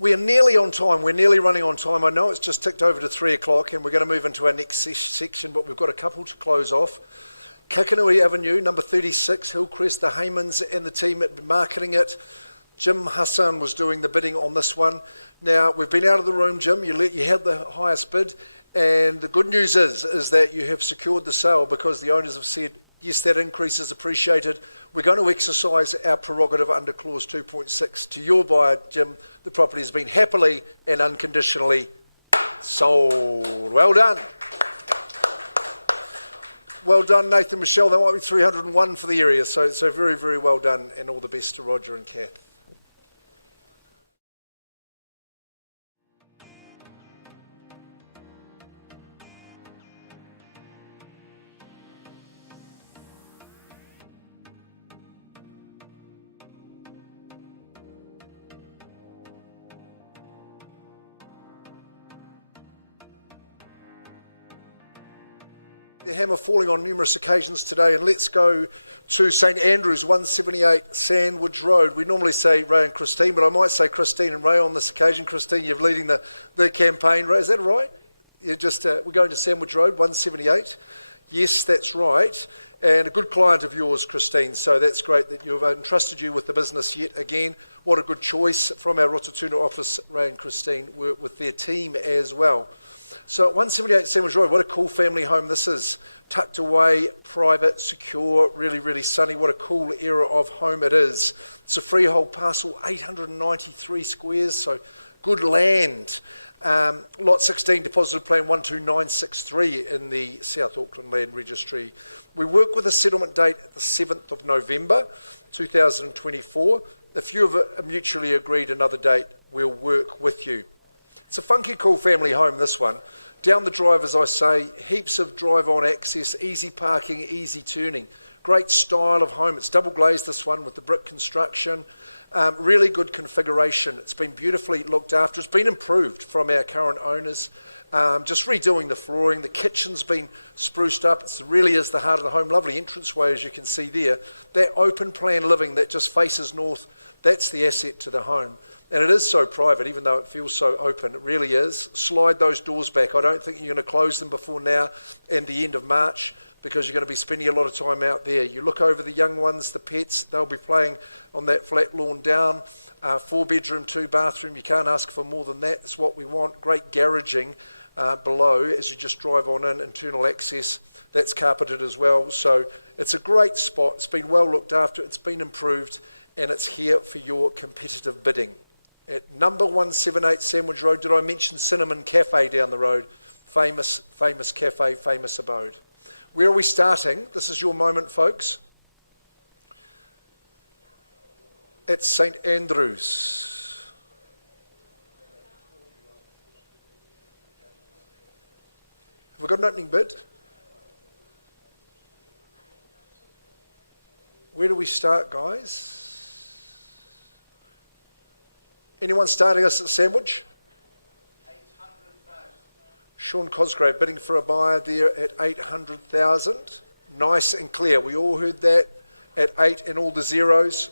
We are nearly on time. We're nearly running on time. I know it's just ticked over to 3 o'clock and we're going to move into our next section, but we've got a couple to close off. Kakanui Avenue, number 36, Hillcrest, the Haymans and the team at marketing it. Jim Hassan was doing the bidding on this one. Now, we've been out of the room, Jim. You had the highest bid. And the good news is that you have secured the sale because the owners have said, yes, that increase is appreciated. We're going to exercise our prerogative under clause 2.6. To your buyer, Jim, the property has been happily and unconditionally sold. Well done. Well done, Nathan, Michelle. That might be 301 for the area. So very, very well done, and all the best to Roger and Kath. The hammer falling on numerous occasions today, and let's go to St Andrews, 178 Sandwich Road. We normally say Ray and Christine, but I might say Christine and Ray on this occasion. Christine, you're leading the campaign. Ray, is that right? We're going to Sandwich Road, 178. Yes, that's right. And a good client of yours, Christine, so that's great that you've entrusted you with the business yet again. What a good choice from our Rototuna office. Ray and Christine work with their team as well. So 178 Sandwich Road, what a cool family home this is. Tucked away, private, secure, really, really sunny. What a cool era of home it is. It's a freehold parcel, 893 squares, so good land. Lot 16, deposited plan 12963 in the South Auckland Land Registry. We work with a settlement date at the 7th of November 2024. If you have mutually agreed another date, we'll work with you. It's a funky, cool family home, this one. Down the drive, as I say, heaps of drive-on access, easy parking, easy turning. Great style of home. It's double glazed, this one, with the brick construction. Really good configuration. It's been beautifully looked after. It's been improved from our current owners. Just redoing the flooring. The kitchen's been spruced up. It really is the heart of the home. Lovely entranceway, as you can see there. That open plan living that just faces north, that's the asset to the home. And it is so private, even though it feels so open. It really is. Slide those doors back. I don't think you're going to close them before now and the end of March, because you're going to be spending a lot of time out there. You look over the young ones, the pets, they'll be playing on that flat lawn down. 4-bedroom, 2-bathroom. You can't ask for more than that. It's what we want. Great garaging below as you just drive on in. Internal access, that's carpeted as well. So it's a great spot. It's been well looked after. It's been improved, and it's here for your competitive bidding. At number 178 Sandwich Road, did I mention Cinnamon Cafe down the road? Famous cafe, famous abode. Where are we starting? This is your moment, folks. At St Andrews. Have we got an opening bid? Where do we start, guys? Anyone starting us at Sandwich? 800,000. Sean Cosgrave bidding for a buyer there at 800,000. Nice and clear. We all heard that at 8 and all the zeros.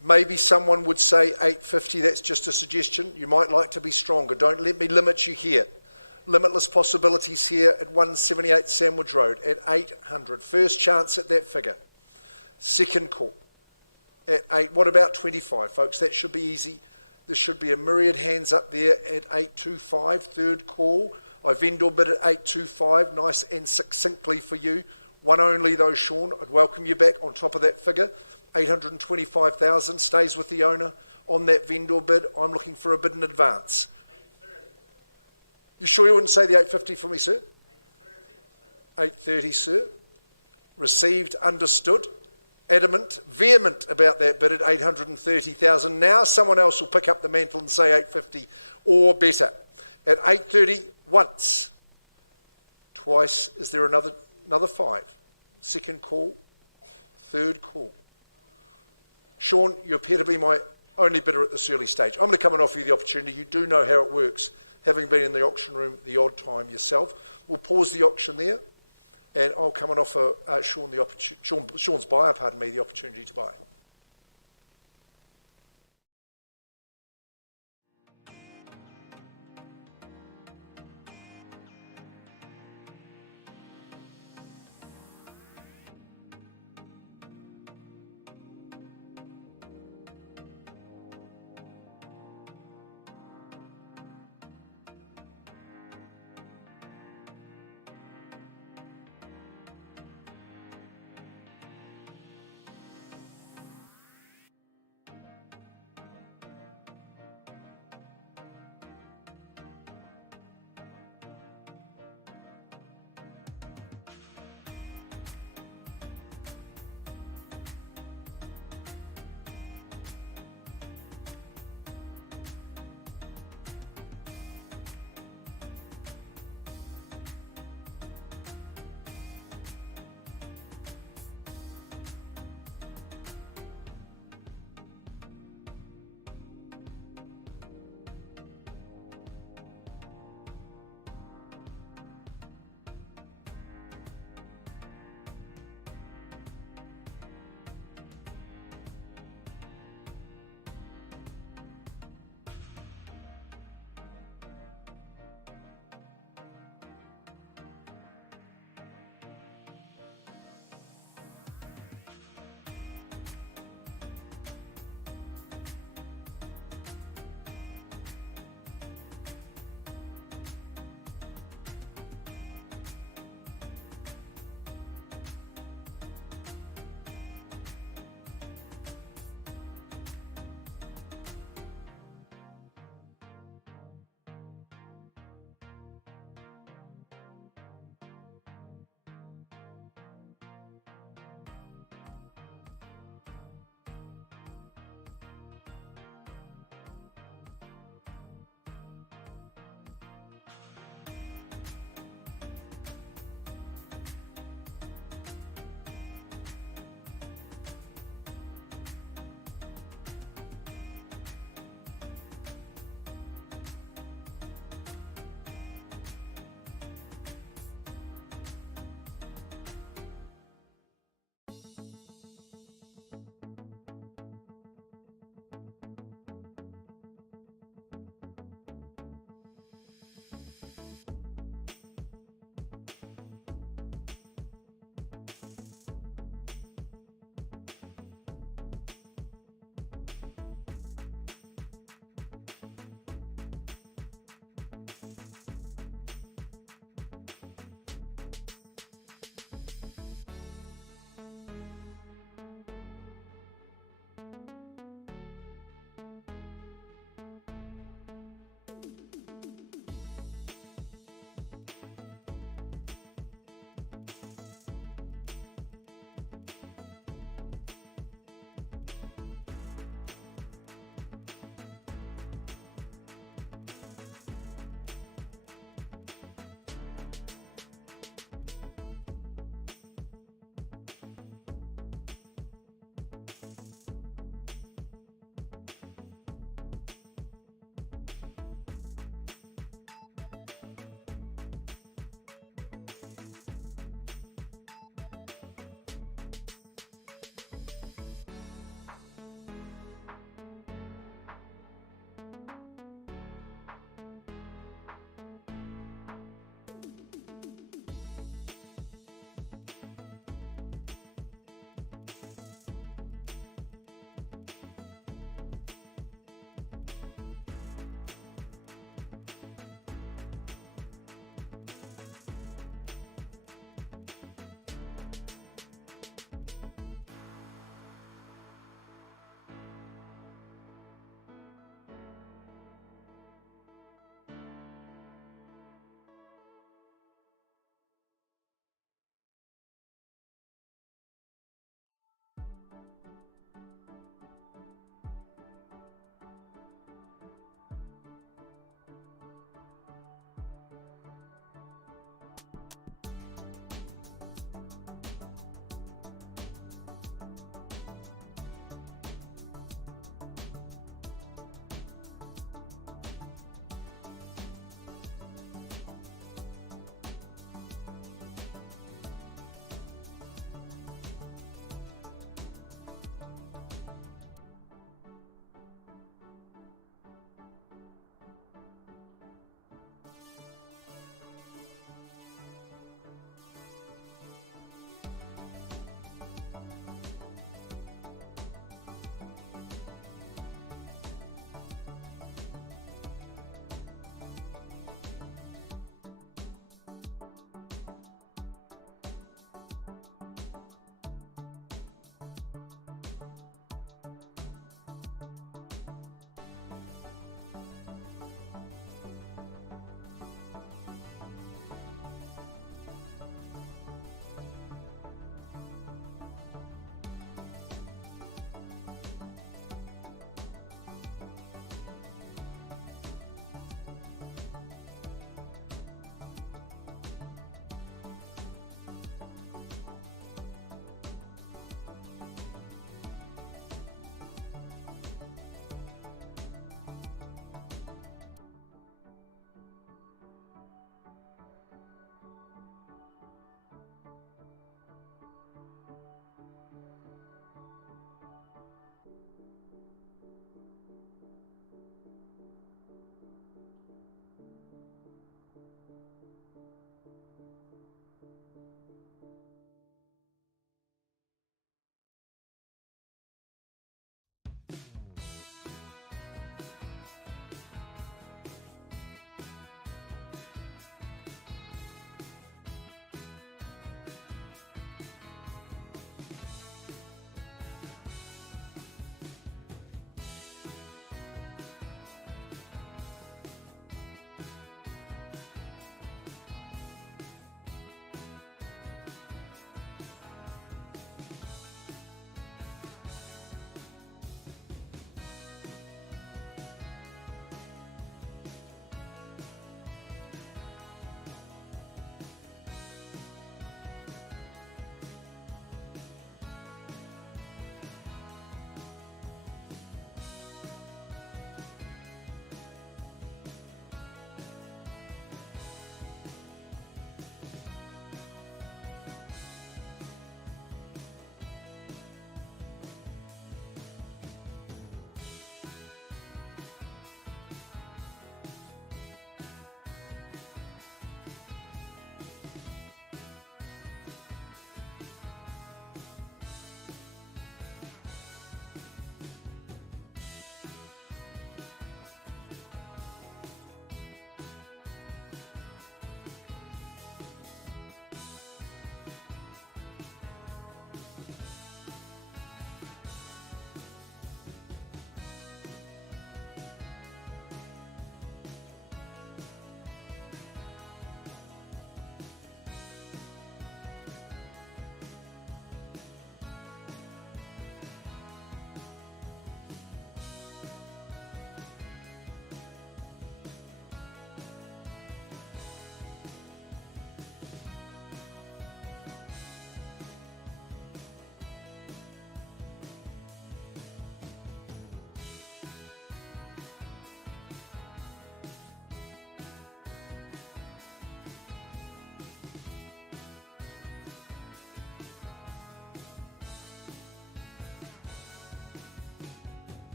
Maybe someone would say 850. That's just a suggestion. You might like to be stronger. Don't let me limit you here. Limitless possibilities here at 178 Sandwich Road at 800. First chance at that figure. Second call at 8. What about 25, folks? That should be easy. There should be a myriad hands up there at 825. Third call. I vendor bid at 825. Nice and succinctly for you. One only though, Sean. I'd welcome you back on top of that figure. 825,000 stays with the owner on that vendor bid. I'm looking for a bid in advance. 830. You sure you wouldn't say the 850 for me, sir? 830, 830, sir. Received, understood. Adamant, vehement about that bid at 830,000. Now someone else will pick up the mantle and say 850 or better. At 830, once. Twice. Is there another 5? Second call. Third call. Sean, you appear to be my only bidder at this early stage. I'm going to come and offer you the opportunity. You do know how it works, having been in the auction room the odd time yourself. We'll pause the auction there, and I'll come and offer Sean's buyer, the opportunity to buy.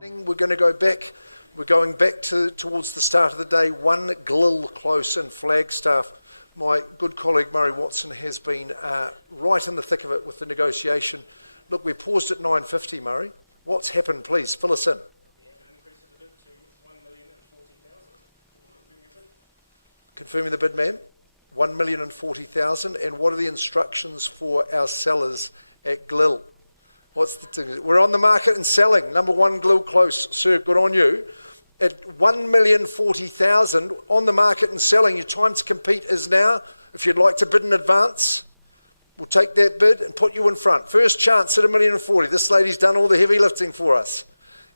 We're going to go back. We're going back towards the start of the day. 1 Glil close in Flagstaff. My good colleague Murray Watson has been right in the thick of it with the negotiation. Look, we paused at 9.50, Murray. What's happened, please? Fill us in. We have an increase of the bid to 1,040,000. Confirming the bid, ma'am. 1,040,000. And what are the instructions for our sellers at Glil? What's the thing? We're on the market and selling. Number 1 Glil close. Sir, good on you. At 1,040,000 on the market and selling. Your time to compete is now. If you'd like to bid in advance, we'll take that bid and put you in front. First chance at 1,040,000. This lady's done all the heavy lifting for us.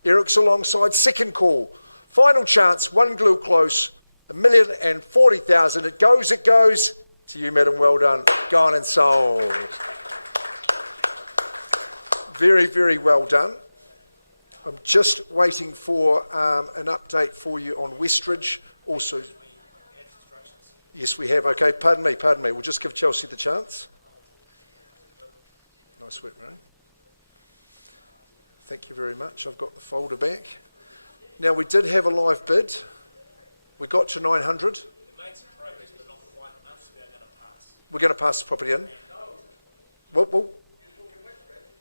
Eric's alongside. Second call. Final chance. 1 Glil close. 1,040,000. It goes. To you, madam. Well done. Gone and sold. Very, very well done. I'm just waiting for an update for you on Westridge. Also, yes, we have. Okay, pardon me. We'll just give Chelsea the chance. Nice work, Ray. Thank you very much. I've got the folder back. Now, we did have a live bid. We got to 900. We made some progress, but not quite enough, so we are going to pass. We're going to pass the property in. Well,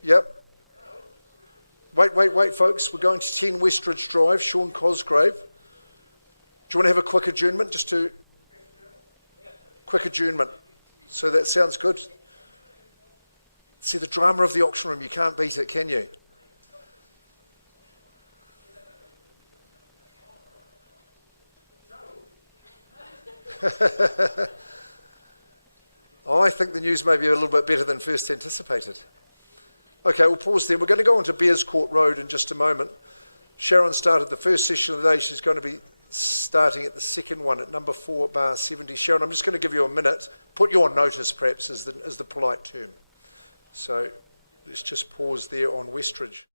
yep. Wait, folks. We're going to 10 Westridge Drive, Sean Cosgrave. Do you want to have a quick adjournment? Quick adjournment. So that sounds good. See, the drama of the auction room, you can't beat it, can you? I think the news may be a little bit better than first anticipated. Okay, we'll pause there. We're going to go on to Bears Court Road in just a moment. Sharon started the first session of the day. She's going to be starting at the second one at number 4, bar 70. Sharon, I'm just going to give you a minute. Put you on notice, perhaps, is the polite term. So let's just pause there on Westridge.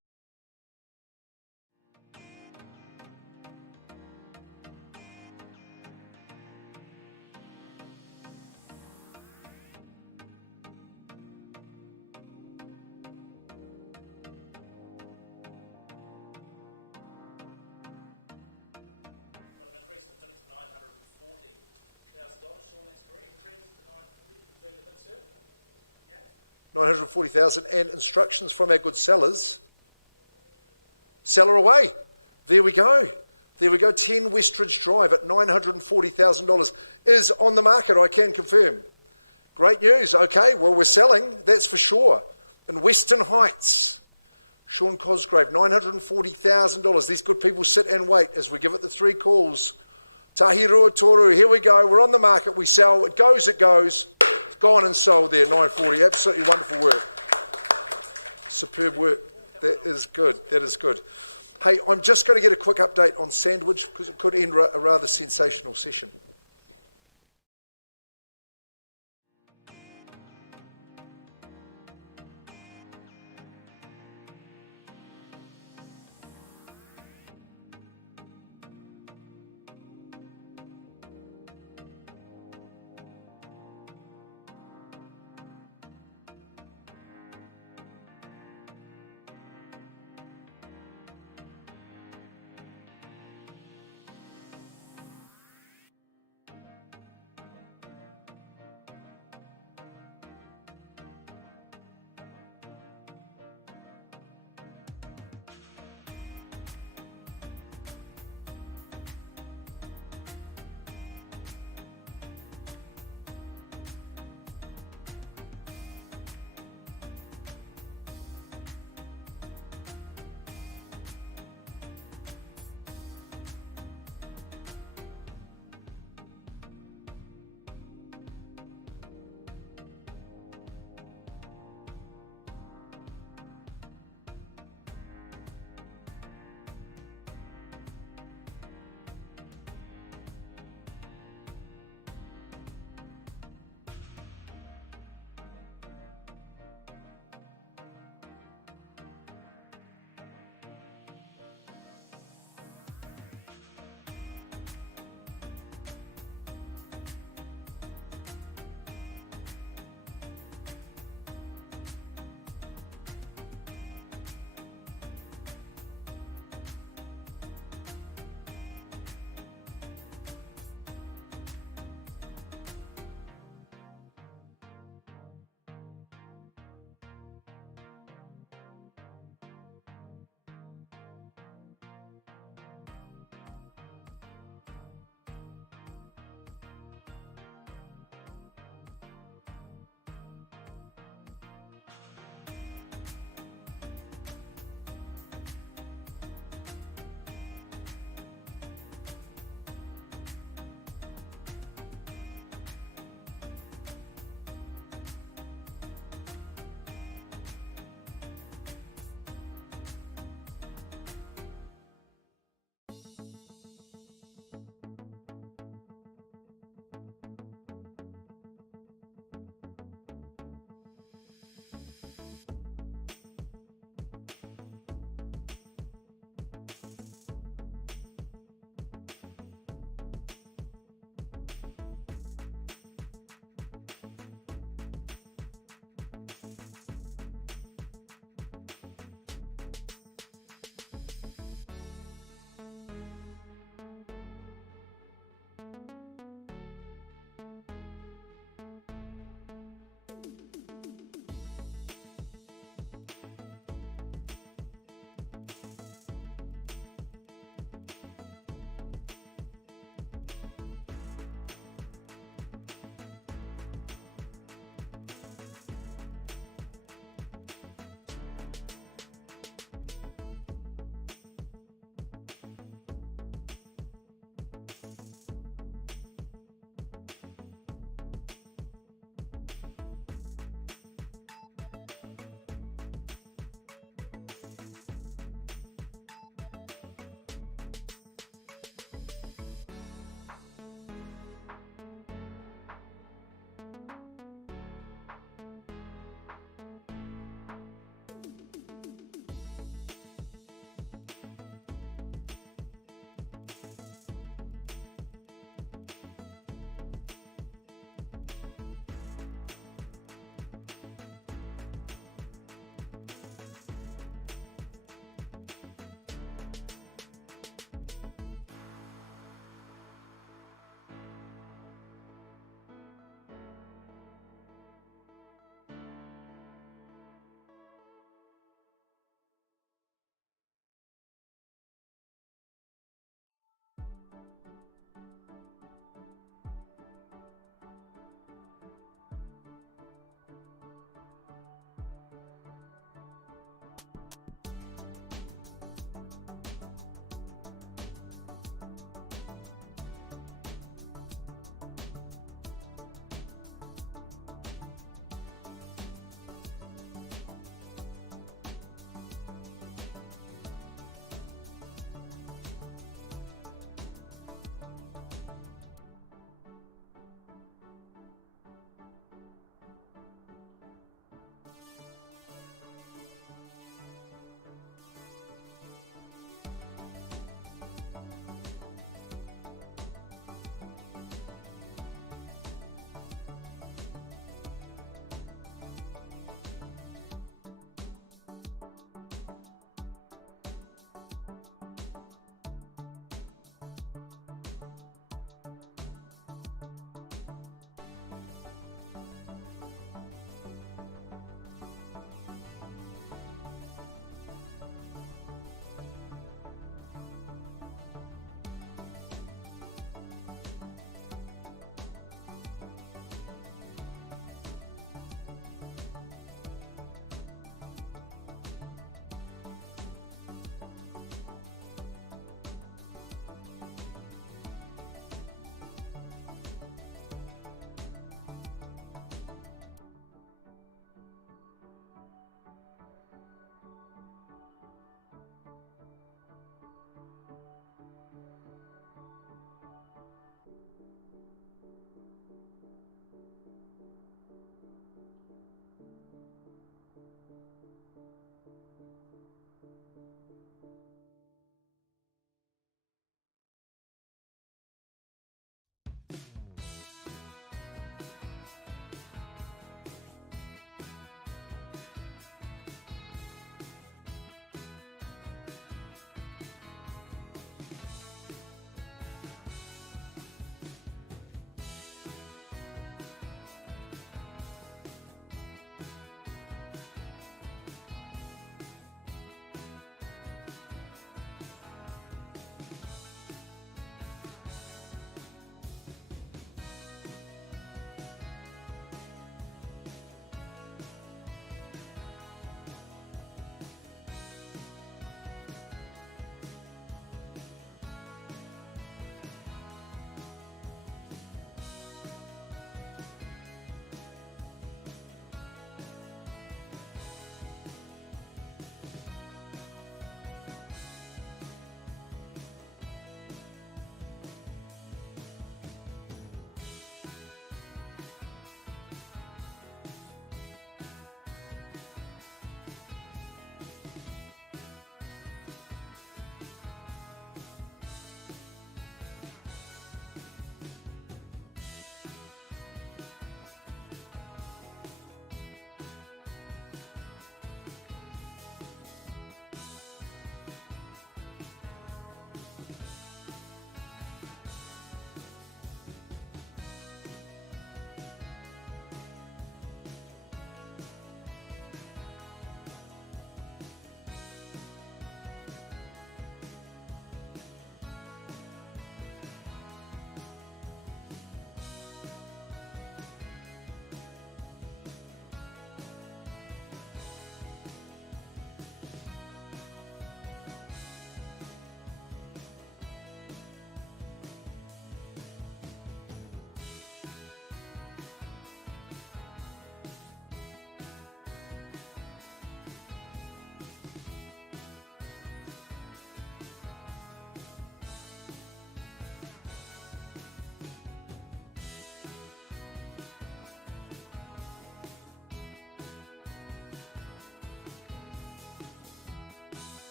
Got an increase in the bid to $940,000. Sean, that's correct. Increase to 940. Confirm the bid, sir. 940,000 and instructions from our good sellers. Seller away. There we go. 10 Westridge Drive at $940,000 is on the market, I can confirm. Great news. Okay, well, we're selling, that's for sure. In Western Heights, Sean Cosgrave, $940,000. These good people sit and wait as we give it the 3 calls. Tahirua Toru, here we go. We're on the market, we sell. It goes. It's gone and sold there, 940. Absolutely wonderful work. Superb work. That is good. Hey, I'm just going to get a quick update on Sandwich because it could end a rather sensational session.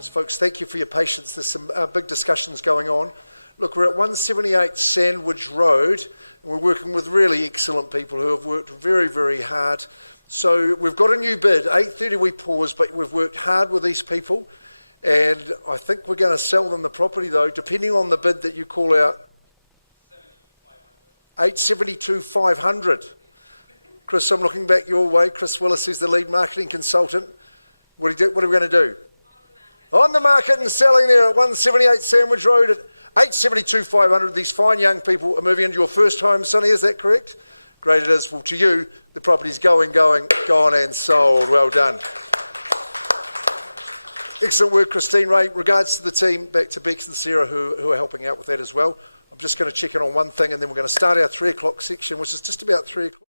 Just folks, thank you for your patience. There's some big discussions going on. Look, we're at 178 Sandwich Road, and we're working with really excellent people who have worked very, very hard. So we've got a new bid. 8:30 we pause, but we've worked hard with these people, and I think we're going to sell them the property, though, depending on the bid that you call out. 872,500. Chris, I'm looking back your way. Chris Willis is the lead marketing consultant. What are we going to do? On the market and selling there at 178 Sandwich Road at 872,500. These fine young people are moving into your first home, Sonny, is that correct? Great it is. Well, to you, the property's gone and sold. Well done. Excellent work, Christine Ray. Regards to the team, back to Bex and Sarah who are helping out with that as well. I'm just going to check in on one thing, and then we're going to start our 3 o'clock section, which is just about 3 o'clock.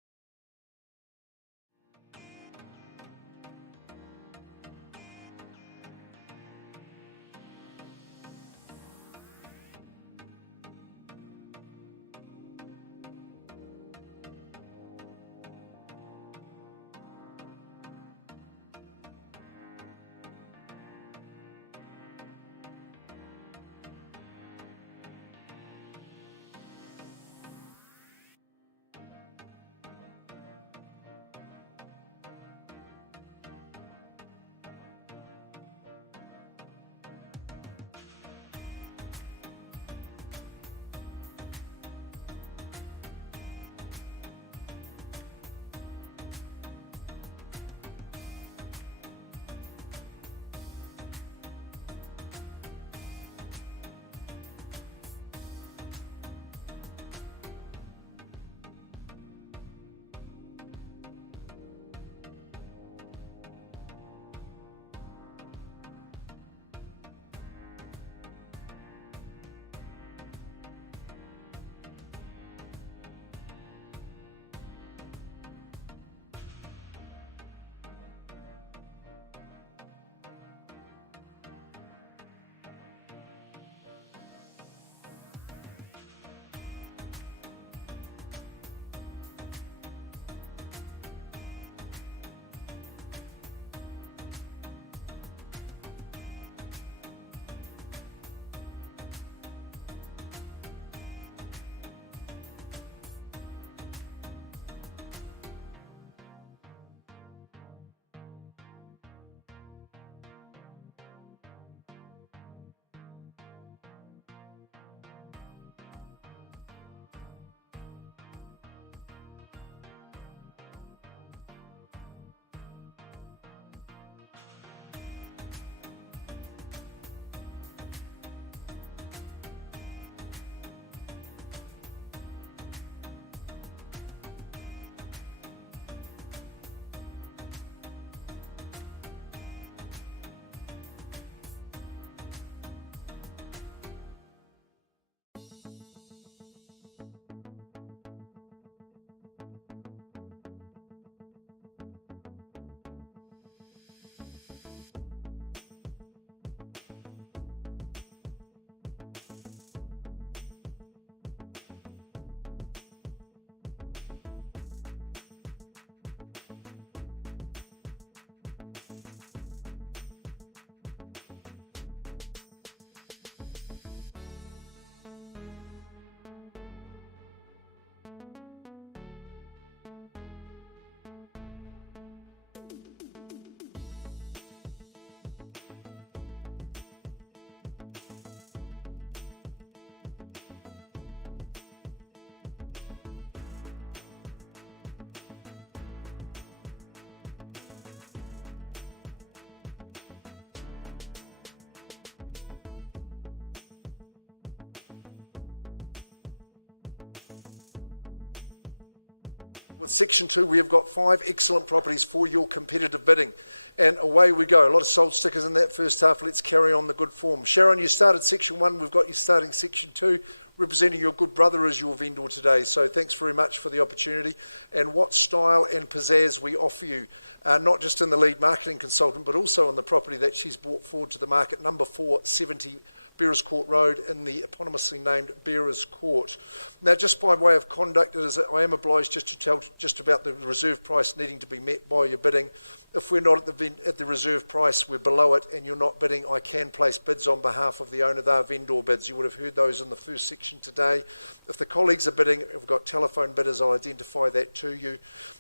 With Section 2, we have got 5 excellent properties for your competitive bidding. And away we go. A lot of sold stickers in that first half. Let's carry on the good form. Sharon, you started Section 1. We've got you starting Section 2. Representing your good brother as your vendor today. So thanks very much for the opportunity. And what style and pizzazz we offer you, not just in the lead marketing consultant, but also in the property that she's brought forward to the market, number 470 Bearers Court Road in the eponymously named Bearers Court. Now, just by way of conduct, I am obliged just to tell just about the reserve price needing to be met by your bidding. If we're not at the reserve price, we're below it and you're not bidding, I can place bids on behalf of the owner. They are vendor bids. You would have heard those in the first section today. If the colleagues are bidding, if we've got telephone bidders, I'll identify that to you.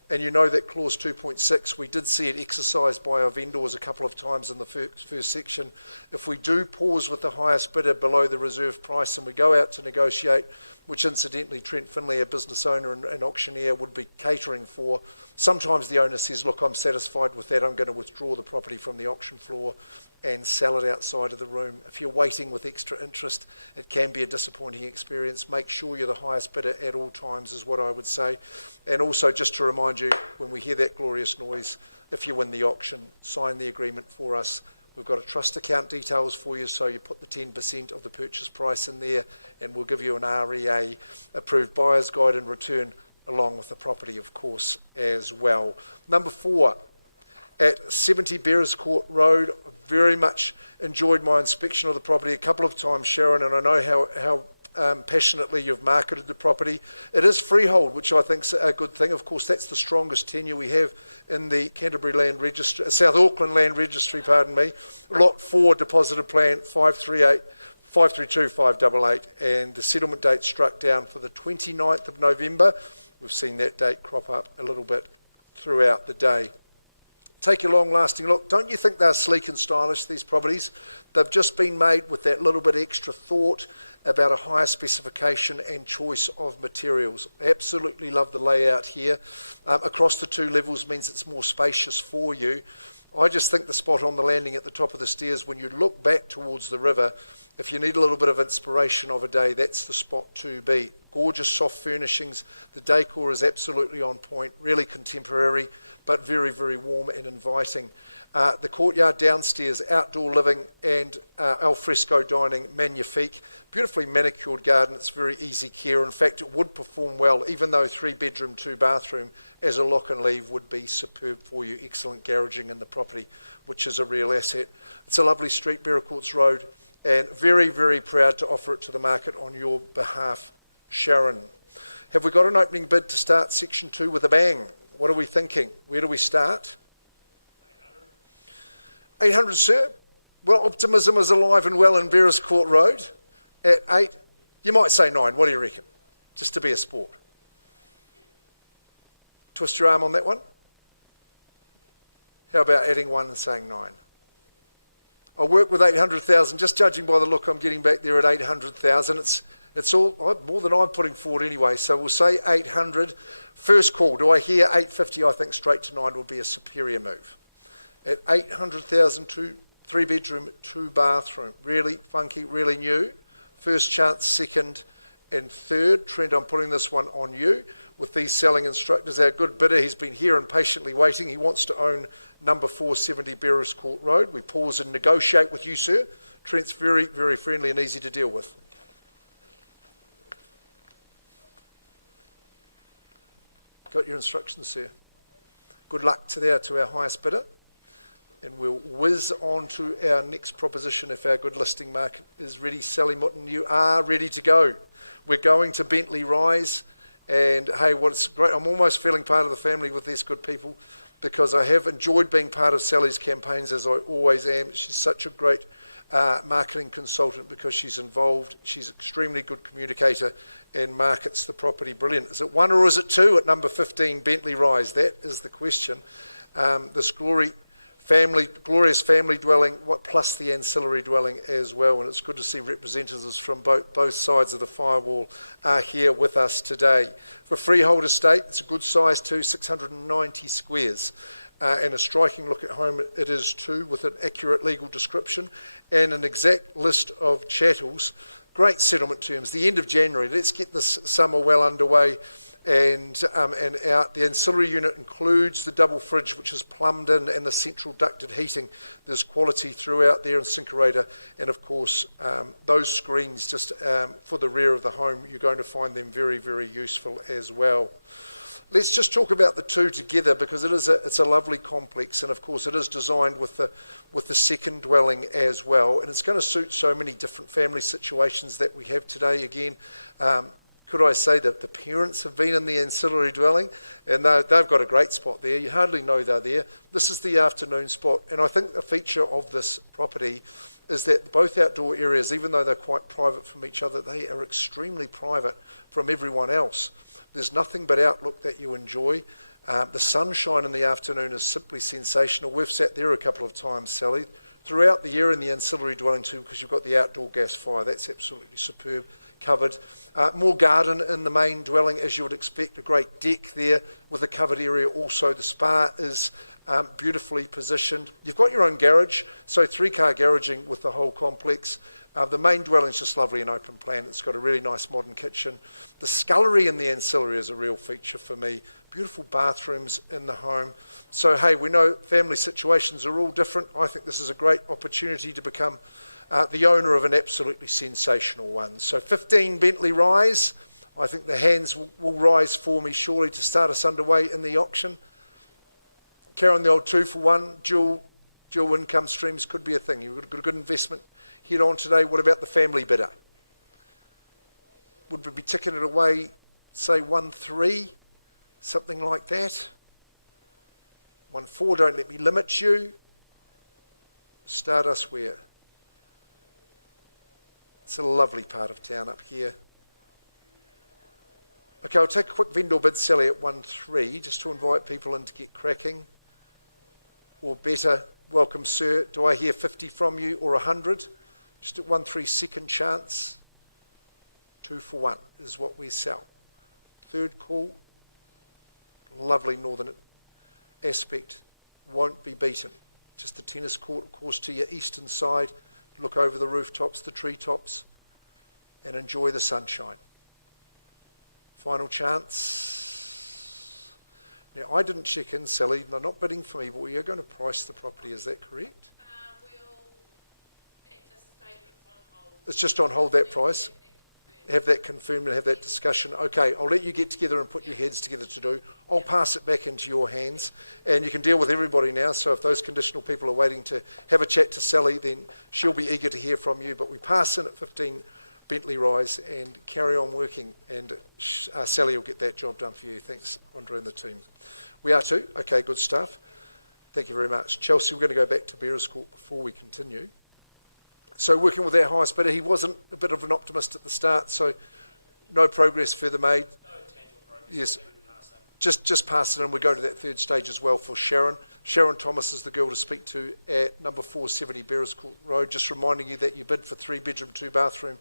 And you know that clause 2.6, we did see it exercised by our vendors a couple of times in the first section. If we do pause with the highest bidder below the reserve price and we go out to negotiate, which incidentally Trent Finlay, a business owner and auctioneer, would be catering for, sometimes the owner says, look, I'm satisfied with that, I'm going to withdraw the property from the auction floor and sell it outside of the room. If you're waiting with extra interest, it can be a disappointing experience. Make sure you're the highest bidder at all times is what I would say. And also just to remind you, when we hear that glorious noise, if you win the auction, sign the agreement for us. We've got a trust account details for you, so you put the 10% of the purchase price in there and we'll give you an REA approved buyer's guide in return, along with the property, of course, as well. Number 4, at 70 Bearers Court Road, I very much enjoyed my inspection of the property a couple of times, Sharon, and I know how passionately you've marketed the property. It is freehold, which I think is a good thing. Of course, that's the strongest tenure we have in the Canterbury Land Registry, South Auckland Land Registry, pardon me. Lot 4, deposited plan 532-588, and the settlement date struck down for the 29th of November. We've seen that date crop up a little bit throughout the day. Take a long-lasting look. Don't you think they're sleek and stylish, these properties? They've just been made with that little bit extra thought about a higher specification and choice of materials. Absolutely love the layout here. Across the 2 levels means it's more spacious for you. I just think the spot on the landing at the top of the stairs, when you look back towards the river, if you need a little bit of inspiration of a day, that's the spot to be. Gorgeous soft furnishings. The decor is absolutely on point, really contemporary, but very, very warm and inviting. The courtyard downstairs, outdoor living and alfresco dining, magnifique. Beautifully manicured garden. It's very easy care. In fact, it would perform well, even though 3-bedroom, 2-bathroom as a lock and leave would be superb for you. Excellent garaging in the property, which is a real asset. It's a lovely street, Bearer Courts Road, and very, very proud to offer it to the market on your behalf, Sharon. Have we got an opening bid to start section 2 with a bang? What are we thinking? Where do we start? 800, sir? Well, optimism is alive and well in Bearers Court Road at 8. You might say 9. What do you reckon? Just to be a sport. Twist your arm on that one. How about adding 1 and saying 9? I'll work with 800,000. Just judging by the look I'm getting back there at 800,000, it's all more than I'm putting forward anyway. So we'll say 800. First call. Do I hear 850? I think straight to 9 would be a superior move. At 800,000, 3-bedroom, 2-bathroom. Really funky, really new. First chance, second and third. Trent, I'm putting this one on you with these selling instructors. Our good bidder, he's been here and patiently waiting. He wants to own number 470 Bearers Court Road. We pause and negotiate with you, sir. Trent's very, very friendly and easy to deal with. Got your instructions, sir. Good luck to our highest bidder. And we'll whiz on to our next proposition if our good listing market is ready. Sally Mutton, you are ready to go. We're going to Bentley Rise. And hey, what's great, I'm almost feeling part of the family with these good people because I have enjoyed being part of Sally's campaigns, as I always am. She's such a great marketing consultant because she's involved. She's an extremely good communicator and markets the property brilliant. Is it 1 or is it 2 at number 15 Bentley Rise? That is the question. This glorious family dwelling, plus the ancillary dwelling as well, and it's good to see representatives from both sides of the firewall are here with us today. For a freehold estate, it's a good size too, 690 squares, and a striking look at home it is too, with an accurate legal description and an exact list of chattels. Great settlement terms. The end of January. Let's get this summer well underway. And out. The ancillary unit includes the double fridge, which is plumbed in, and the central ducted heating. There's quality throughout there, and Syncerator, and of course those screens just for the rear of the home. You're going to find them very, very useful as well. Let's just talk about the two together because it's a lovely complex, and of course it is designed with the second dwelling as well, and it's going to suit so many different family situations that we have today. Again. could I say that the parents have been in the ancillary dwelling, and they've got a great spot there. You hardly know they're there. This is the afternoon spot, and I think a feature of this property is that both outdoor areas, even though they're quite private from each other, they are extremely private from everyone else. There's nothing but outlook that you enjoy. The sunshine in the afternoon is simply sensational. We've sat there a couple of times, Sally, throughout the year in the ancillary dwelling too, because you've got the outdoor gas fire. That's absolutely superb. Covered. More garden in the main dwelling, as you would expect. A great deck there with a covered area. Also, the spa is beautifully positioned. You've got your own garage, so 3-car garaging with the whole complex. The main dwelling's just lovely and open plan. It's got a really nice modern kitchen. The scullery in the ancillary is a real feature for me. Beautiful bathrooms in the home. So, hey, we know family situations are all different. I think this is a great opportunity to become the owner of an absolutely sensational one. So 15 Bentley Rise. I think the hands will rise for me surely to start us underway in the auction. Karen, the old 2-for-1, dual income streams could be a thing. You've got a good investment head on today. What about the family bidder? Would we be ticking it away, say 1-3, something like that? 1-4, don't let me limit you. Start us where? It's a lovely part of town up here. Okay, I'll take a quick vendor bid, Sally, at 1-3, just to invite people in to get cracking. Or better, welcome, sir. Do I hear 50 from you or 100? Just at 1-3, second chance. 2-for-1 is what we sell. Third call. Lovely northern aspect. Won't be beaten. Just the tennis court, of course, to your eastern side. Look over the rooftops, the treetops, and enjoy the sunshine. Final chance. Now, I didn't check in, Sally. They're not bidding for me, but you're going to price the property. Is that correct? At this stage, it's on hold. It's just on hold, that price. Have that confirmed and have that discussion. Okay, I'll let you get together and put your heads together to do. I'll pass it back into your hands, and you can deal with everybody now. So if those conditional people are waiting to have a chat to Sally, then she'll be eager to hear from you. But we pass in at 15 Bentley Rise and carry on working, and Sally will get that job done for you. Thanks, Andre and the team. We are too. Okay, good stuff. Thank you very much. Chelsea, we're going to go back to Bearers Court before we continue. So working with our highest bidder, he wasn't a bit of an optimist at the start, so no progress further made. No tangible progress. Yes, We would pass in. just pass it, and we go to that third stage as well for Sharon. Sharon Thomas is the girl to speak to at number 470 Bearers Court Road. Just reminding you that you bid for 3-bedroom, 2-bathroom,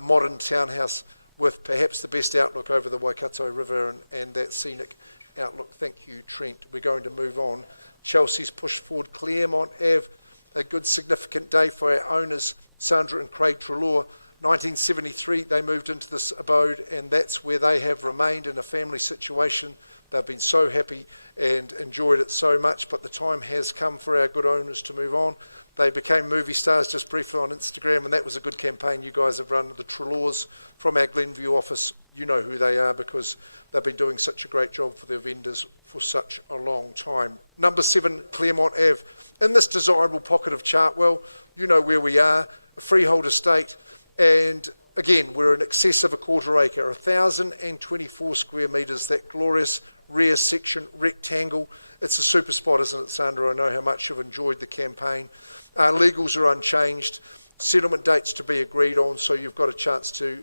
modern townhouse with perhaps the best outlook over the Waikato River and that scenic outlook. Thank you, Trent. We're going to move on. Chelsea's pushed forward Claremont Ave. A good significant day for our owners, Sandra and Craig Trelaw. 1973, they moved into this abode, and that's where they have remained in a family situation. They've been so happy and enjoyed it so much, but the time has come for our good owners to move on. They became movie stars just briefly on Instagram, and that was a good campaign you guys have run. The Trelaws from our Glenview office, you know who they are because they've been doing such a great job for their vendors for such a long time. Number 7, Claremont Ave. In this desirable pocket of Chartwell, you know where we are, a freehold estate, and again, we're in excess of a quarter acre, 1,024 square metres, that glorious rear section rectangle. It's a super spot, isn't it, Sandra? I know how much you've enjoyed the campaign. Legals are unchanged. Settlement dates to be agreed on, so you've got a chance to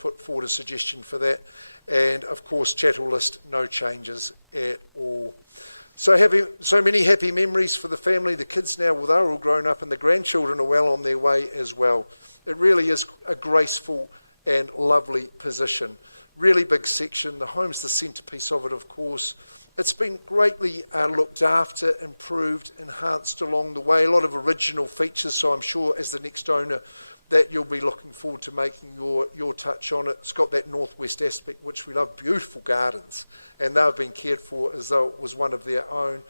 put forward a suggestion for that. And of course, chattel list, no changes at all. So many happy memories for the family. The kids now, well, they're all grown up, and the grandchildren are well on their way as well. It really is a graceful and lovely position. Really big section. The home's the centrepiece of it, of course. It's been greatly looked after, improved, enhanced along the way. A lot of original features, so I'm sure as the next owner that you'll be looking forward to making your touch on it. It's got that northwest aspect, which we love, beautiful gardens, and they've been cared for as though it was one of their own.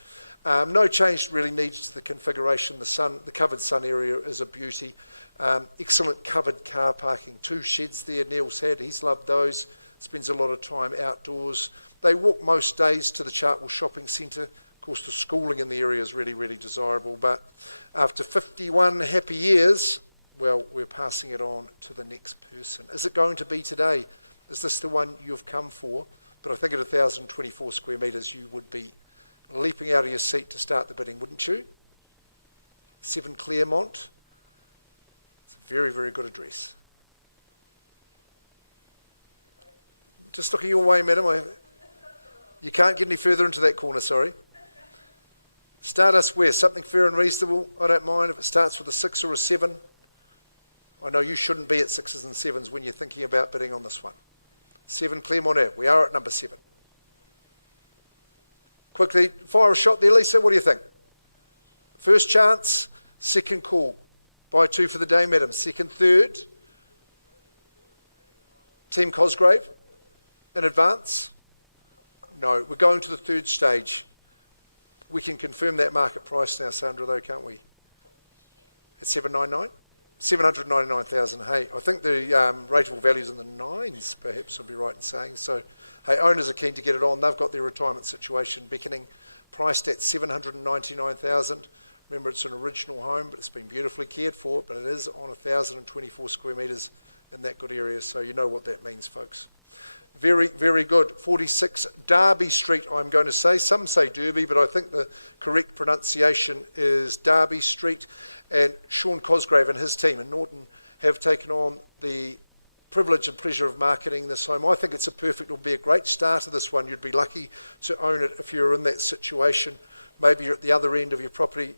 No change really needed to the configuration. The covered sun area is a beauty. Excellent covered car parking. 2 sheds there Neil's had. He's loved those. Spends a lot of time outdoors. They walk most days to the Chartwell Shopping Centre. Of course, the schooling in the area is really, really desirable. But after 51 happy years, well, we're passing it on to the next person. Is it going to be today? Is this the one you've come for? But I think at 1,024 square metres, you would be leaping out of your seat to start the bidding, wouldn't you? 7 Claremont. It's a very, very good address. Just looking your way, madam. You can't get any further into that corner, sorry. Start us where? Something fair and reasonable. I don't mind if it starts with a 6 or a 7. I know you shouldn't be at 6s and 7s when you're thinking about bidding on this one. 7 Claremont Ave. We are at number 7. Quickly, fire a shot there, Lisa. What do you think? First chance, second call. Buy 2 for the day, madam. Second, third. Team Cosgrave. In advance? No, we're going to the third stage. We can confirm that market price now, Sandra, though, can't we? At 799? 799,000. Hey, I think the rateable value's in the 9s, perhaps I'll be right in saying. So, hey, owners are keen to get it on. They've got their retirement situation beckoning. Priced at 799,000. Remember, it's an original home, but it's been beautifully cared for. But it is on 1,024 square metres in that good area. So you know what that means, folks. Very, very good. 46 Derby Street, I'm going to say. Some say Derby, but I think the correct pronunciation is Derby Street. And Sean Cosgrave and his team in Norton have taken on the privilege and pleasure of marketing this home. I think it'll be a great start of this one. You'd be lucky to own it if you're in that situation. Maybe you're at the other end of your property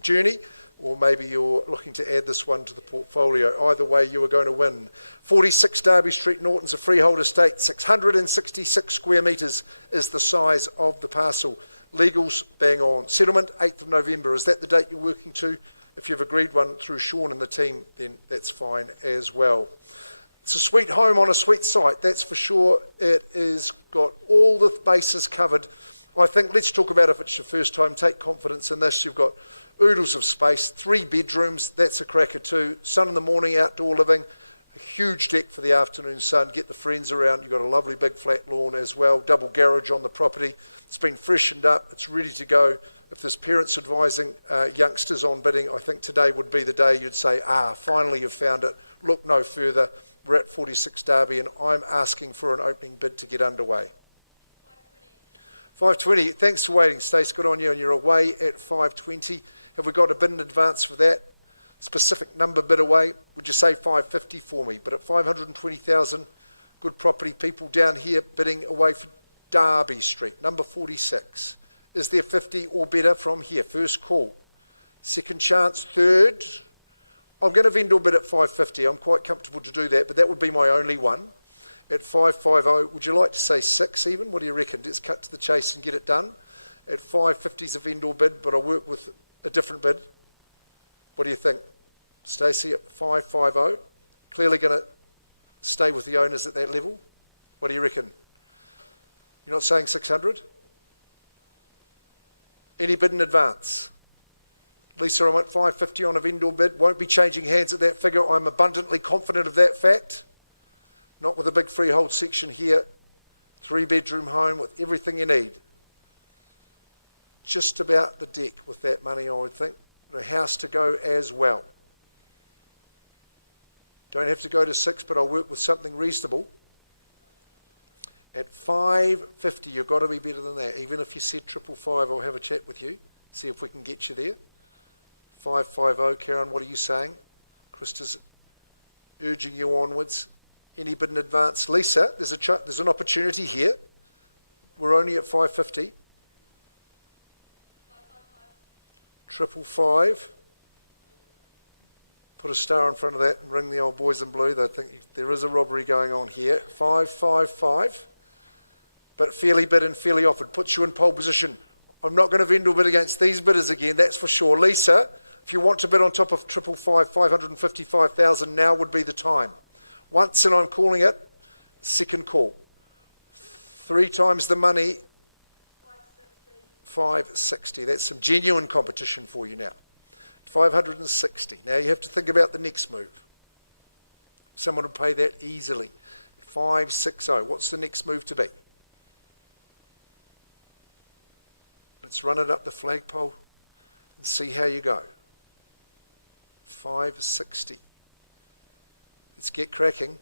journey, or maybe you're looking to add this one to the portfolio. Either way, you are going to win. 46 Derby Street, Norton's a freehold estate. 666 square metres is the size of the parcel. Legals, bang on. Settlement, 8th of November. Is that the date you're working to? If you've agreed one through Sean and the team, then that's fine as well. It's a sweet home on a sweet site, that's for sure. It has got all the bases covered. I think, let's talk about if it's your first time, take confidence in this. You've got oodles of space, 3 bedrooms, that's a cracker too. Sun in the morning, outdoor living, a huge deck for the afternoon sun, get the friends around. You've got a lovely big flat lawn as well, double garage on the property. It's been freshened up, it's ready to go. If there's parents advising youngsters on bidding, I think today would be the day you'd say, finally you've found it. Look no further. We're at 46 Derby and I'm asking for an opening bid to get underway. 520. Thanks for waiting, Stace. Good on you, and you're away at 520. Have we got a bid in advance for that? Specific number bid away? Would you say 550 for me? But at 520,000, good property people down here bidding away for Derby Street, number 46. Is there 50 or better from here? First call. Second chance, third. I'm going to vendor bid at 550. I'm quite comfortable to do that, but that would be my only one. At 550, would you like to say 6 even? What do you reckon? Let's cut to the chase and get it done. At 550 is a vendor bid, but I'll work with a different bid. What do you think? Stacey at 550. Clearly going to stay with the owners at that level. What do you reckon? You're not saying 600? Any bid in advance? Lisa, I'm at 550 on a vendor bid. Won't be changing hands at that figure. I'm abundantly confident of that fact. Not with a big freehold section here. 3-bedroom home with everything you need. Just about the deck with that money, I would think. A house to go as well. Don't have to go to 6, but I'll work with something reasonable. At 550, you've got to be better than that. Even if you said 555, I'll have a chat with you. See if we can get you there. 550, Karen, what are you saying? Krista's urging you onwards. Any bid in advance? Lisa, there's an opportunity here. We're only at 550. 555. Put a star in front of that and ring the old boys in blue. They think there is a robbery going on here. 555. But fairly bid and fairly offered. Puts you in pole position. I'm not going to vendor bid against these bidders again, that's for sure. Lisa, if you want to bid on top of 555, 555,000, now would be the time. Once and I'm calling it, second call. 3 times the money, 560. That's some genuine competition for you now. 560. Now you have to think about the next move. Someone would pay that easily. 560. What's the next move to be? Let's run it up the flagpole and see how you go. 560. Let's get cracking.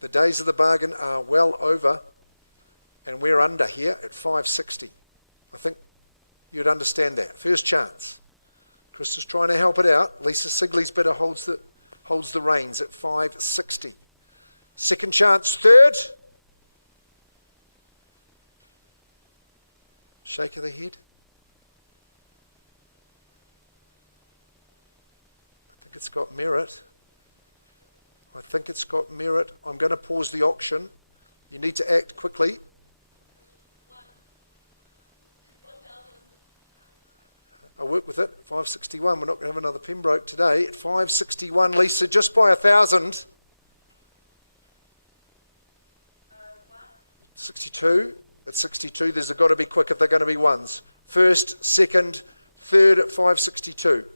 The days of the bargain are well over, and we're under here at 560. I think you'd understand that. First chance. Chris is trying to help it out. Lisa Sigley's bidder holds the reins at 560. Second chance, third. Shake of the head. I think it's got merit. I think it's got merit. I'm going to pause the auction. You need to act quickly. 1,000. I'll work with it. 561. We're not going to have another Pembroke today. At 561, Lisa, just by 1,000. 62. At 62, there's got to be quick if they're going to be ones. First, second, third at 562.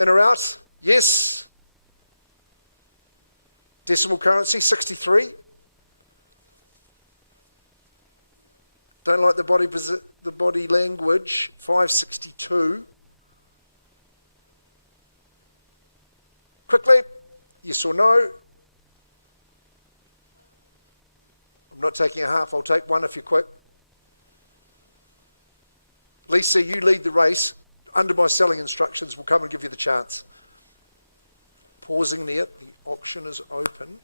In or out? Yes. Decimal currency, 63. Don't like the body language, 562. Quickly, yes or no? I'm not taking a half, I'll take one if you're quick. Lisa, you lead the race. Under my selling instructions, we'll come and give you the chance. Pausing there, the auction is open.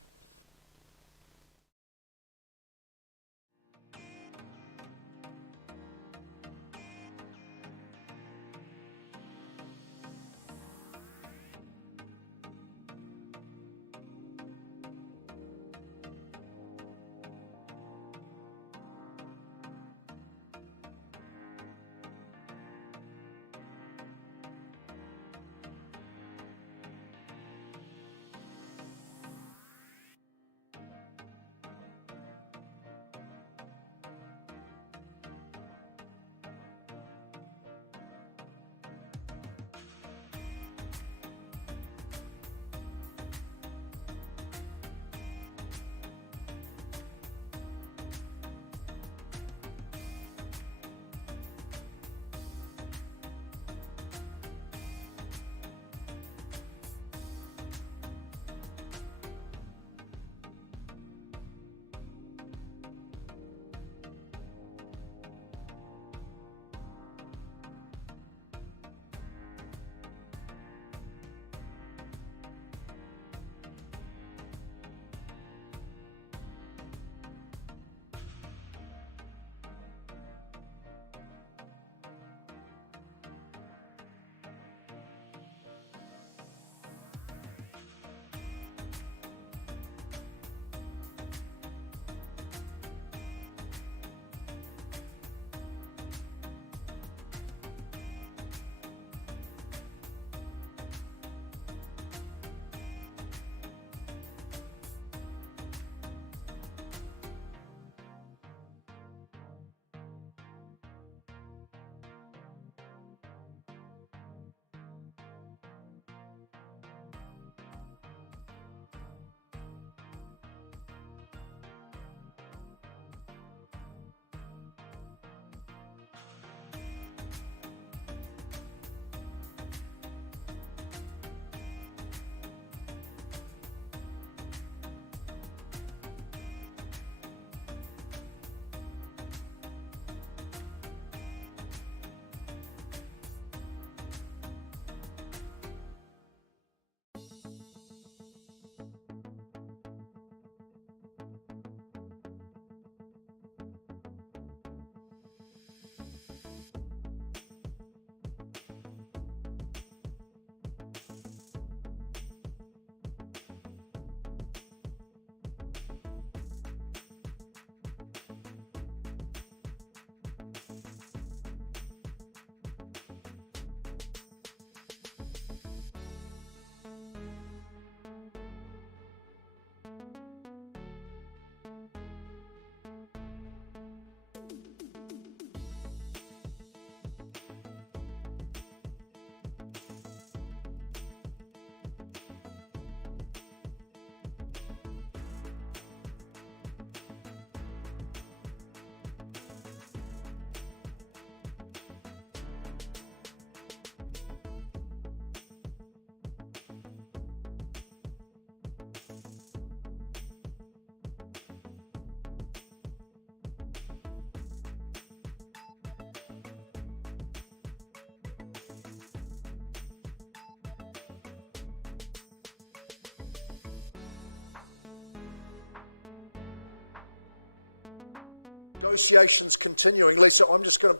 Negotiations continuing. Lisa, I'm just going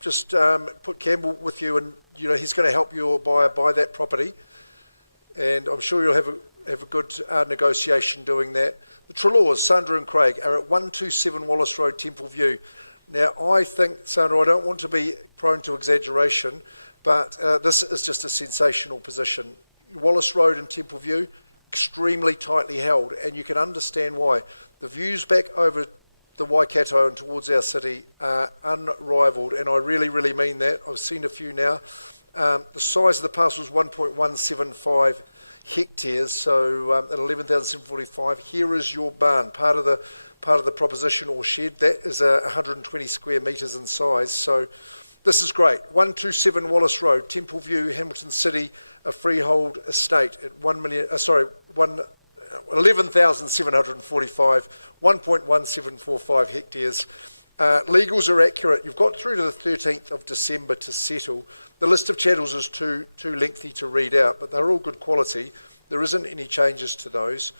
to put Campbell with you, and he's going to help your buyer buy that property, and I'm sure you'll have a good negotiation doing that. The Trelaws, Sandra and Craig, are at 127 Wallace Road, Temple View. Now, I think, Sandra, I don't want to be prone to exaggeration, but this is just a sensational position. Wallace Road and Temple View, extremely tightly held, and you can understand why. The views back over the Waikato and towards our city are unrivaled, and I really, really mean that. I've seen a few now. The size of the parcel is 1.175 hectares, so at 11,745. Here is your barn, part of the proposition or shed. That is 120 square metres in size, so this is great. 127 Wallace Road, Temple View, Hamilton City, a freehold estate at 11,745, 1.1745 hectares. Legals are accurate. You've got through to the 13th of December to settle. The list of chattels is too lengthy to read out, but they're all good quality. There isn't any changes to those.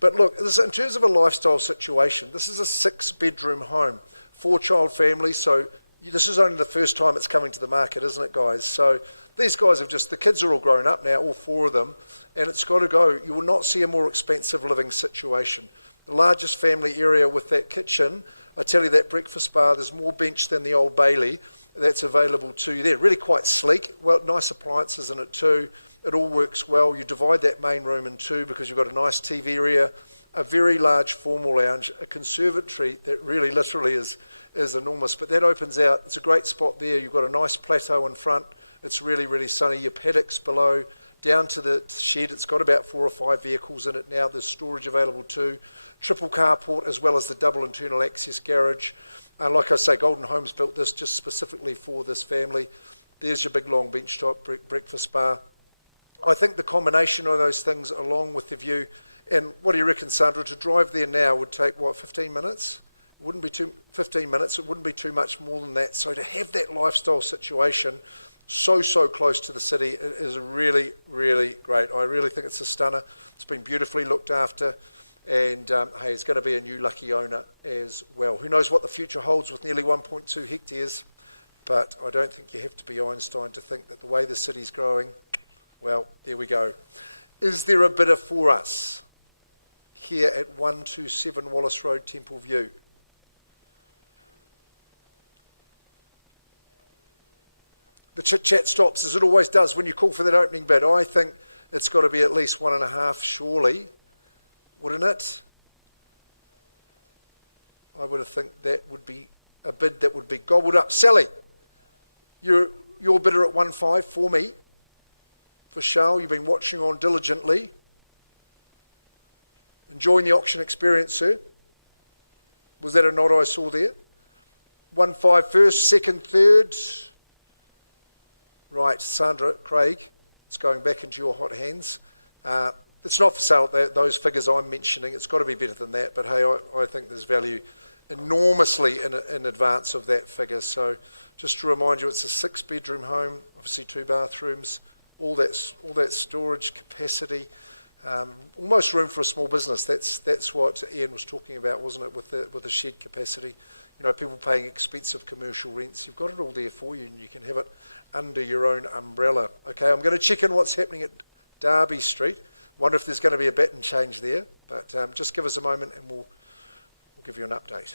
But look, in terms of a lifestyle situation, this is a 6-bedroom home, 4-child family, so this is only the first time it's coming to the market, isn't it, guys? So these guys the kids are all grown up now, all 4 of them, and it's got to go. You will not see a more expensive living situation. The largest family area with that kitchen, I tell you, that breakfast bar, there's more bench than the Old Bailey that's available to you there. Really quite sleek, well, nice appliances in it too. It all works well. You divide that main room in 2 because you've got a nice TV area, a very large formal lounge, a conservatory that really literally is enormous, but that opens out. It's a great spot there. You've got a nice plateau in front. It's really, really sunny. Your paddocks below, down to the shed. It's got about 4 or 5 vehicles in it now. There's storage available too. Triple carport as well as the double internal access garage. Like I say, Golden Homes built this just specifically for this family. There's your big long bench top breakfast bar. I think the combination of those things along with the view, and what do you reckon, Sandra, to drive there now would take, 15 minutes? It wouldn't be 15 minutes, it wouldn't be too much more than that. So to have that lifestyle situation so close to the city is really, really great. I really think it's a stunner. It's been beautifully looked after, and hey, it's going to be a new lucky owner as well. Who knows what the future holds with nearly 1.2 hectares, but I don't think you have to be Einstein to think that the way the city's growing, well, there we go. Is there a bidder for us here at 127 Wallace Road, Temple View? The chit-chat stops, as it always does when you call for that opening bid. I think it's got to be at least 1.5, surely, wouldn't it? I would have think that would be a bid that would be gobbled up. Sally, your bidder at 1.5 for me. For Charles, you've been watching on diligently. Enjoying the auction experience, sir. Was that a nod I saw there? 1.5 first, second, third. Right, Sandra, Craig, it's going back into your hot hands. It's not for sale at those figures I'm mentioning. It's got to be better than that. But hey, I think there's value enormously in advance of that figure. So just to remind you, it's a 6-bedroom home, obviously 2 bathrooms, all that storage capacity, almost room for a small business. That's what Ian was talking about, wasn't it? With the shed capacity, people paying expensive commercial rents. You've got it all there for you, and you can have it under your own umbrella. Okay, I'm going to check in what's happening at Derby Street. Wonder if there's going to be a baton change there, but just give us a moment and we'll give you an update.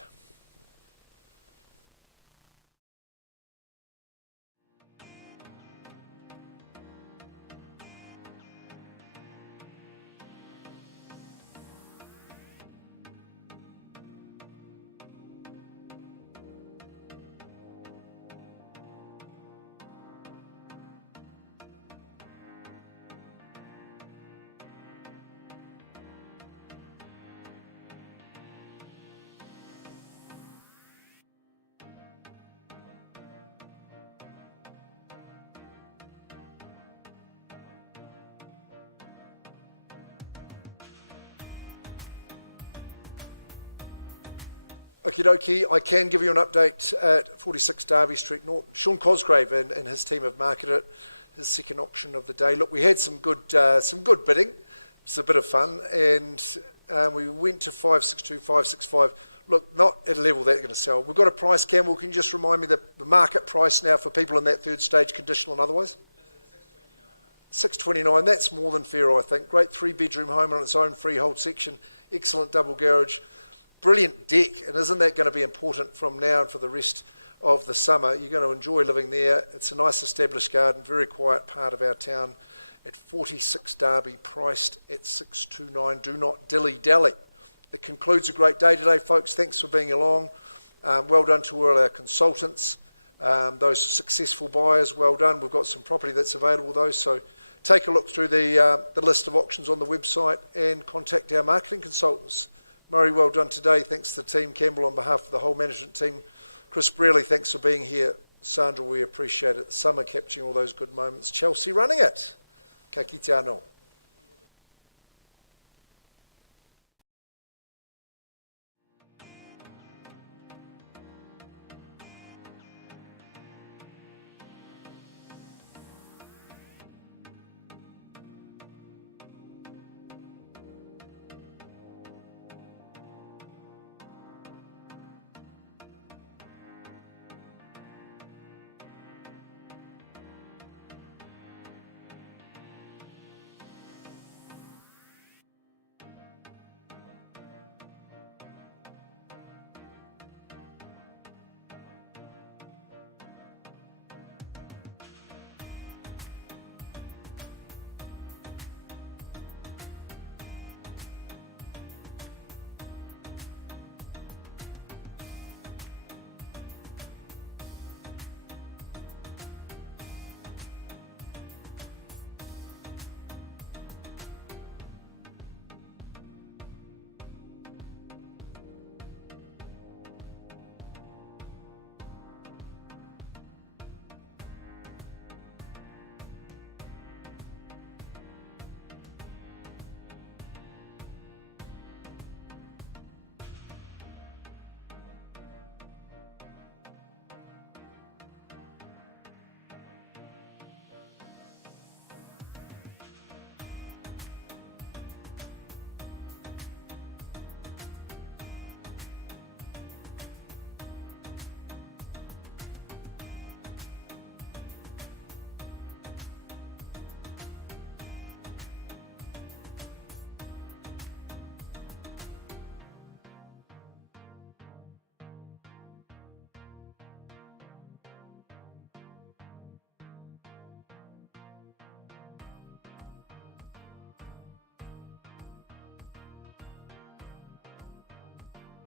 Okie dokie, I can give you an update at 46 Derby Street Norton. Sean Cosgrave and his team have marketed it, his second auction of the day. Look, we had some good bidding. It's a bit of fun, and we went to 562, 565. Look, not at a level they're going to sell. We've got a price, Campbell. Can you just remind me the market price now for people in that third stage, conditional and otherwise? $629. That's more than fair, I think. Great 3-bedroom home on its own freehold section. Excellent double garage. Brilliant deck. And isn't that going to be important from now and for the rest of the summer? You're going to enjoy living there. It's a nice established garden, very quiet part of our town. At 46 Derby, priced at $629. Do not dilly-dally. It concludes a great day today, folks. Thanks for being along. Well done to all our consultants. Those successful buyers, well done. We've got some property that's available, though, so take a look through the list of auctions on the website and contact our marketing consultants. Murray, well done today. Thanks to the team. Campbell, on behalf of the whole management team. Chris Brearley, thanks for being here. Sandra, we appreciate it. Summer capturing all those good moments. Chelsea running it. Ka kite anō.